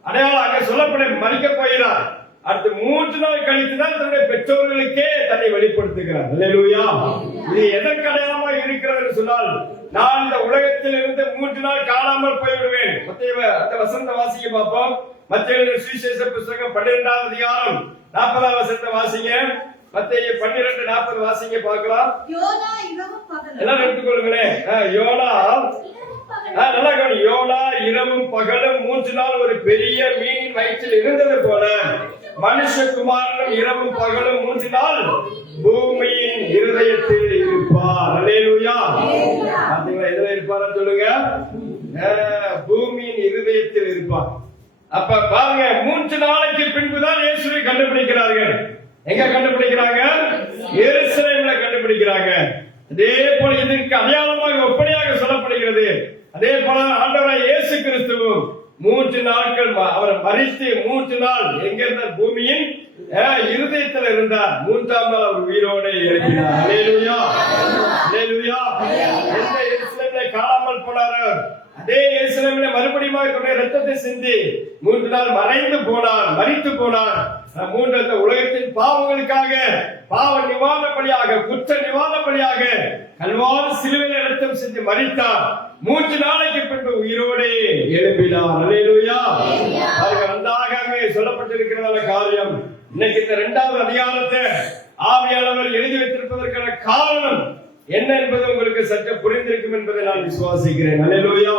அடையாளம் அங்க சொல்லப்பட மரிக்க போகிறார். அடுத்து 3 நாள் கழித்து தான் தன்னுடைய பெற்றோர்களுக்கே தன்னை வெளிப்படுத்துகிறார். அல்லேலூயா. இது எதற்கு அடையாளமாக இருக்கிறது சொன்னால், நான் இந்த உலகத்தில் இருந்து 3 நாள் காணாமல் போய்விடுவேன். அந்த வசனத்தை வாசிக்க பார்ப்போம். மத்தேயு சுவிசேஷ புத்தகம் 12ஆம் அதிகாரம் 40ஆம் வசனத்தை வாசிங்க. மத்தேயு 12:40 வாசிங்க பார்க்கலாம். எல்லாம் எடுத்துக்கொள்ளுங்களேன். யோனா நல்லா கவனி. யோனா இரவும் பகலும் 3 நாள் ஒரு பெரிய மீனின் வயிற்றில் இருந்தது போல மனுஷகுமாரனும் இரவும் பகலும் 3 நாள் பூமியின் இருதயத்தில் இருப்பார். அல்லேலூயா. பாத்தீங்களா? எதுல இருப்பார் சொல்லுங்க? பூமியின் இருதயத்தில் இருப்பார். அப்ப பாருங்க, 3 நாளைக்கு பின்புதான் இயேசுவை கண்டுபிடிக்கிறார்கள். எங்க கண்டுபிடிக்கிறாங்க? எருசலேம்ல கண்டுபிடிக்கிறாங்க. அதே போல இதற்கு அடையாளமாக ஒப்பனையாக சொல்லப்படுகிறது. அதே போல ஆண்டவராய் இயேசு கிறிஸ்துவும் 3 நாட்கள் அவர் மரித்து 3 நாள் எங்க இருந்தார்? பூமியின் இருதயத்தில் இருந்தார். 3ஆம் நாள் அவர் உயிரோடு எழுப்பினார். அல்லேலூயா. அல்லேலூயா. எந்த எருசலேமிலே காணாமல் போனாரோ அதே எருசலேமிலே மறுபடியும் தன்னுடைய ரத்தத்தை சிந்தி 3 நாள் மறைந்து போனார், மரித்து போனார். 3 உலகத்தின் பாவங்களுக்காக பாவ நிவாரண பலியாக, குற்ற நிவாரண பலியாக கல்வாரி சிலுவையில் ரத்தம் சிந்தி மரித்தார். 3 நாளைக்கு பின்பு உயிரோடு எழுப்பினார். அல்லேலூயா. நன்றாக சொல்லப்பட்டிருக்கிறதான காரியம். இன்னைக்கு இந்த 2வது அதிகாரத்தை ஆவியானவர் எழுதி வைத்திருப்பதற்கான காரணம் என்ன என்பது உங்களுக்கு சற்று புரிந்திருக்கும் என்பதை நான் விசுவாசிக்கிறேன். அல்லேலூயா.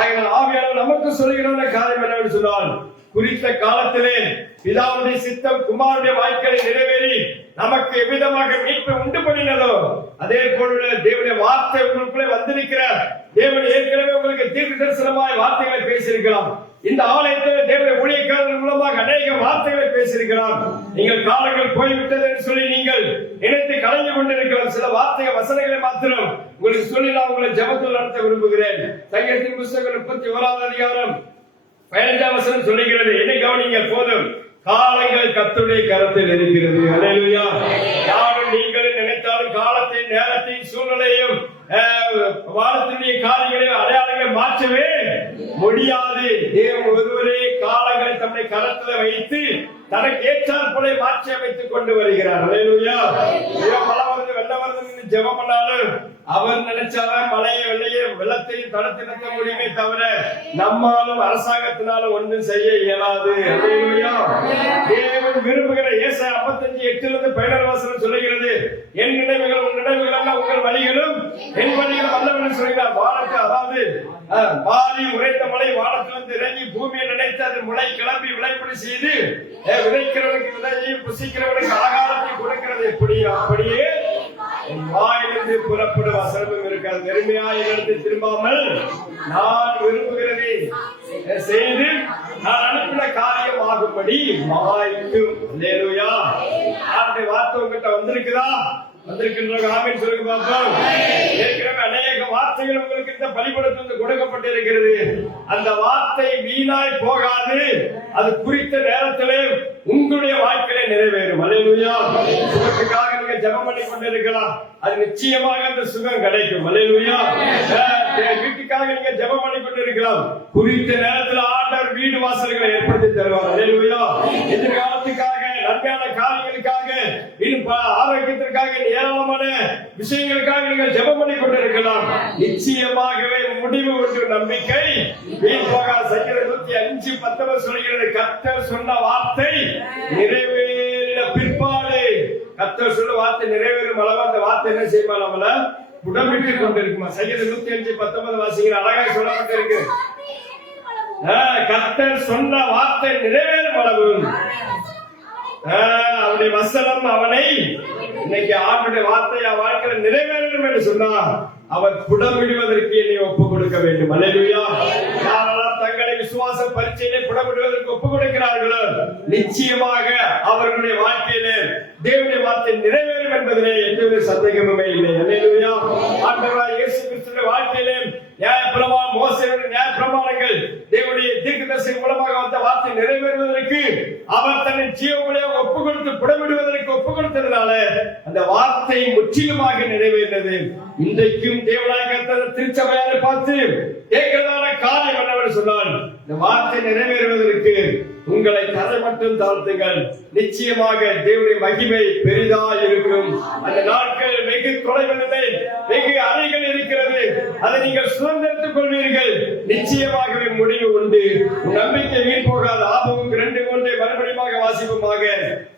ஆகையால் ஆவியானவர் நமக்கு சொல்லுகிற காரியம் என்னவென்று சொன்னால், குறித்த காலத்திலே பிதாவுடைய சித்தம் குமாரனுடைய வாய்க்களை நிறைவேறி நமக்கு எவ்விதமாக மீட்பு உண்டு பண்ணினதோ அதே போல தேவனுடைய வார்த்தை உங்களுக்குள்ளே வந்திருக்கிறார். தேவன் ஏற்கனவே உங்களுக்கு தீர்க்க தரிசனமாய் வார்த்தைகளை பேசியிருக்கலாம். இந்த ஆலயத்தில் தேவனுடைய ஊழியக்காரர்கள் மூலமாக அநேக வார்த்தைகளை பேசியிருக்கிறார். நீங்கள் காலங்கள் போய்விட்டது என்று சொல்லி நீங்கள் நினைத்து கலந்து கொண்டிருக்கலாம். சில வார்த்தை வசனங்களை மாத்திரம் உங்களுக்கு சொல்லி நான் உங்களை ஜெபத்தில் நடத்த விரும்புகிறேன். சங்கீதத்தின் புத்தகம் 31 அதிகாரம் 15 வசனம் சொல்லுகிறது. என்னை கவனிங்க போதும். காலங்கள் கர்த்தருடைய கரத்தில் இருக்கிறது. அல்லேலூயா. யாரும் நீங்கள் நினைத்தாலும் காலத்தை நேரத்தையும் சூழ்நிலையும் வானத்தினுடைய காரியங்களையும் அடையாளங்களை மாற்றவே முடியாது. தேவன் ஒருவரே காலங்களை தம்முடைய கரத்தில் வைத்து தனக்கு ஏற்றாற் போல மாற்றி அமைத்துக் கொண்டு வருகிறார். அல்லேலூயா. மழை வருது வெள்ளம் வருது ஜெபம் பண்ணாலும் அவர் நினைச்சாலும் மழையை வெள்ளத்தையும் தடுத்து நிறுத்த முடியுமே தவிர நம்மாலும் அரசாங்கத்தினாலும் ஒன்றும் செய்ய இயலாது. அல்லேலூயா. தேவன் விரும்புகிற ஏசாயா 55:8 வசனம் சொல்லுகிறது, என் நினைவுகள் உன் நினைவுகள் அல்ல, உங்கள் வழிகளும் என் வழிகளும் அல்லவென்று சொல்கிறார். வானத்தை, அதாவது வாரி உரைத்த மழை வானத்திலிருந்து இறங்கி பூமியை நினைத்து அது முளை கிளம்பி விளைப்படி செய்து விதைக்கிறவனுக்கு விதையையும் புசிக்கிறவனுக்கு ஆகாரத்தை கொடுக்கிறது. அப்படியே வாயிலிருந்து புறப்படும் வசனமும் இருக்காது. வெறுமையாயிலிருந்து திரும்பாமல் நான் விரும்புகிறதை செய்து நான் அனுப்பின காரியம் ஆகும்படி வாய்க்கும். அல்லேலூயா. ஆண்டவருடைய வார்த்தை உங்ககிட்ட வந்திருக்குதா? வந்திருக்கின்ற ஆமென் சொல்லுங்க பாப்போம். ஏற்கனவே அநேக வார்த்தைகள் உங்களுக்கு இந்த பலிபீடத்தில் கொடுக்கப்பட்டிருக்கிறது. அந்த வார்த்தை வீணாய் போகாது. அது குறித்த நேரத்திலே உங்களுடைய வாழ்க்கையிலே நிறைவேறும். அல்லேலூயா. சுகத்துக்காக நீங்க ஜெபம் பண்ணி கொண்டிருக்கலாம், அது நிச்சயமாக அந்த சுகம் கிடைக்கும். அல்லேலூயா. வீட்டுக்காக நீங்க ஜெபம் பண்ணி கொண்டிருக்கலாம், குறித்த நேரத்தில் ஆண்டவர் வீடு வாசல்களை ஏற்படுத்தி தருவார். அல்லேலூயா. எதிர்காலத்துக்காக நன்மையான காரியங்களுக்காக இன்னும் ஆரோக்கியத்திற்காக ஏராளமான விஷயங்களுக்காக நீங்கள் ஜெபம் பண்ணி கொண்டிருக்கலாம். நிச்சயமாகவே முடிவு ஒன்று நம்பிக்கை வீண் போகாத. சங்கீதம் 105:19 சொல்கிறது, கர்த்தர் சொன்ன வார்த்தை நிறைவேறின பிற்பாடு, கர்த்தர் சொன்ன வார்த்தை நிறைவேறும் அளவு அந்த வார்த்தை என்ன செய்யுமா நம்மள உடம்பிட்டுக் கொண்டிருக்குமா. சங்கீதம் 105:19 வாசிக்கிற அழகாக சொல்லப்பட்டிருக்கு. கர்த்தர் சொன்ன வார்த்தை நிறைவேறும் அளவு அவருடைய வசனம் அவனை, இன்னைக்கு ஆண்டுடைய வார்த்தை வாழ்க்கையில் நிறைவேறும் என்று சொன்னார், அவர் புடமிடுவதற்கு என்னை ஒப்புக் கொடுக்க வேண்டும். அல்லேலூயா. யாரெல்லாம் தங்களை விசுவாச பரீட்சையிலே புடமிடுவதற்கு ஒப்புக் கொடுக்கிறார்களோ நிச்சயமாக அவர்களுடைய வாழ்க்கையிலே தேவனுடைய வார்த்தை நிறைவேறும் என்பதிலே எந்தவித சந்தேகமுமே இல்லை. அல்லேலூயா. ஆண்டவராகிய இயேசு கிறிஸ்துவின் வாழ்க்கையிலே நியாயப்பிரமாணம், மோசேயுடைய நியாயப்பிரமாணங்கள் தேவனுடைய தீர்க்கதரிசி மூலமாக வந்த வார்த்தை நிறைவேறுவதற்கு அவர் தன்னை ஜீவனுடைய ஒப்புக் கொடுத்து புடமிடுவதற்கு ஒப்புக் கொடுத்ததுனால அந்த வார்த்தை முற்றிலுமாக நிறைவேறினது. இன்றைக்கும் தேவனாய கர்த்தர் திருச்சபையாரை பார்த்து கேட்கிறதான காரியம் என்னவென்று சொன்னால், இந்த வார்த்தை நிறைவேறுவதற்கு உங்களை தரை மட்டும் தாழ்த்துங்கள், நிச்சயமாக தேவனுடைய மகிமை பெரிதா இருக்கும். அந்த நாட்கள் வெகு தொலைவில் இல்லை, வெகு அருகில் இருக்கிறது. அதை நீங்கள் சுதந்திரத்துக் கொள்வீர்கள். நிச்சயமாகவே முடிவு உண்டு. நம்பிக்கை வீண் போகாத. ஆபமும் 2:3 மறுபடியும் வாசிப்புமாக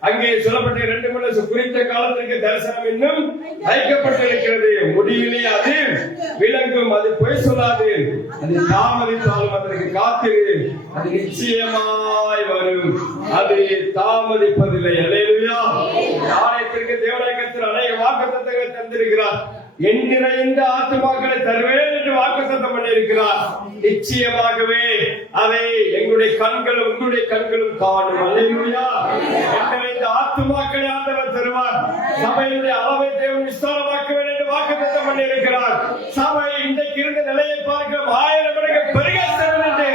அங்கே சொல்லப்பட்ட 2 குறித்த காலத்திற்கு தரிசனம் இன்னும் வைக்கப்பட்டிருக்கிறது. முடிவிலே அது விளங்கும். அது பொய் சொல்லாது. அது தாமதித்தாலும் அதற்கு காத்திரு. அது நிச்சயமாய் வரும். அது தாமதிப்பதில்லை. அல்லேலூயா. ஆலயத்திற்கு தேவனாய கர்த்தர் அநேக வாக்குத்தத்தங்களை தந்திருக்கிறார். என் நிறைந்த ஆத்துமாக்களை தருவேன் என்று வாக்குத்தத்தம் பண்ணியிருக்கிறார். நிச்சயமாகவே அதை எங்களுடைய கண்களும் உங்களுடைய கண்களும் காணும். அல்லேலூயா. என் நிறைந்த ஆத்துமாக்களை ஆண்டவர் தருவார். சபையுடைய அளவை தேவன் விஸ்தாரமாக்குவேன் என்று வாக்குத்தத்தம் பண்ணியிருக்கிறார். சபை இன்றைக்கு இருந்த நிலையை பார்க்க 1000 மடங்கு பெருக என்று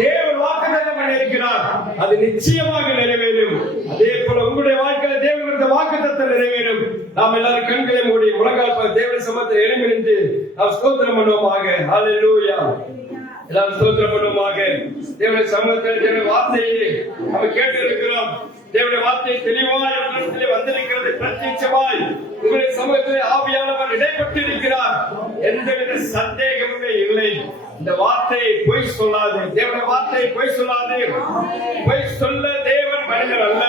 தேவன் வாக்குத்தத்தம் பண்ணியிருக்கிறார். அது நிச்சயமாக நிறைவேறும். அதே போல உங்களுடைய வாழ்க்கையில தேவன் கொடுத்த வாக்குத்தத்தம் நிறைவேறும். நாம் எல்லாரும் கண்களை மூடி முழங்கால் தேவ சமூகத்தில் எழும்பி நின்று நாம் ஸ்தோத்திரம் பண்ணுவோமாக. ஹல்லேலூயா. எல்லாரும் ஸ்தோத்திரம் பண்ணுவோமாக. தேவனுடைய சமூகத்தில் தேவனுடைய வார்த்தையை நாம் கேட்டு இருக்கிறோம். தேவனுடைய வார்த்தை தெளிவாய் உள்ளத்திலே வந்திருக்கிறது. பிரத்யட்சமாய் உங்களுடைய சமூகத்திலே ஆவியானவர் இடைப்பட்டு இருக்கிறார். எந்தவித சந்தேகமுமே இல்லை. இந்த வார்த்தை பொய் சொல்லாது. தேவனுடைய வார்த்தை பொய் சொல்லாது. பொய் சொல்ல தேவன் மனிதர் அல்ல.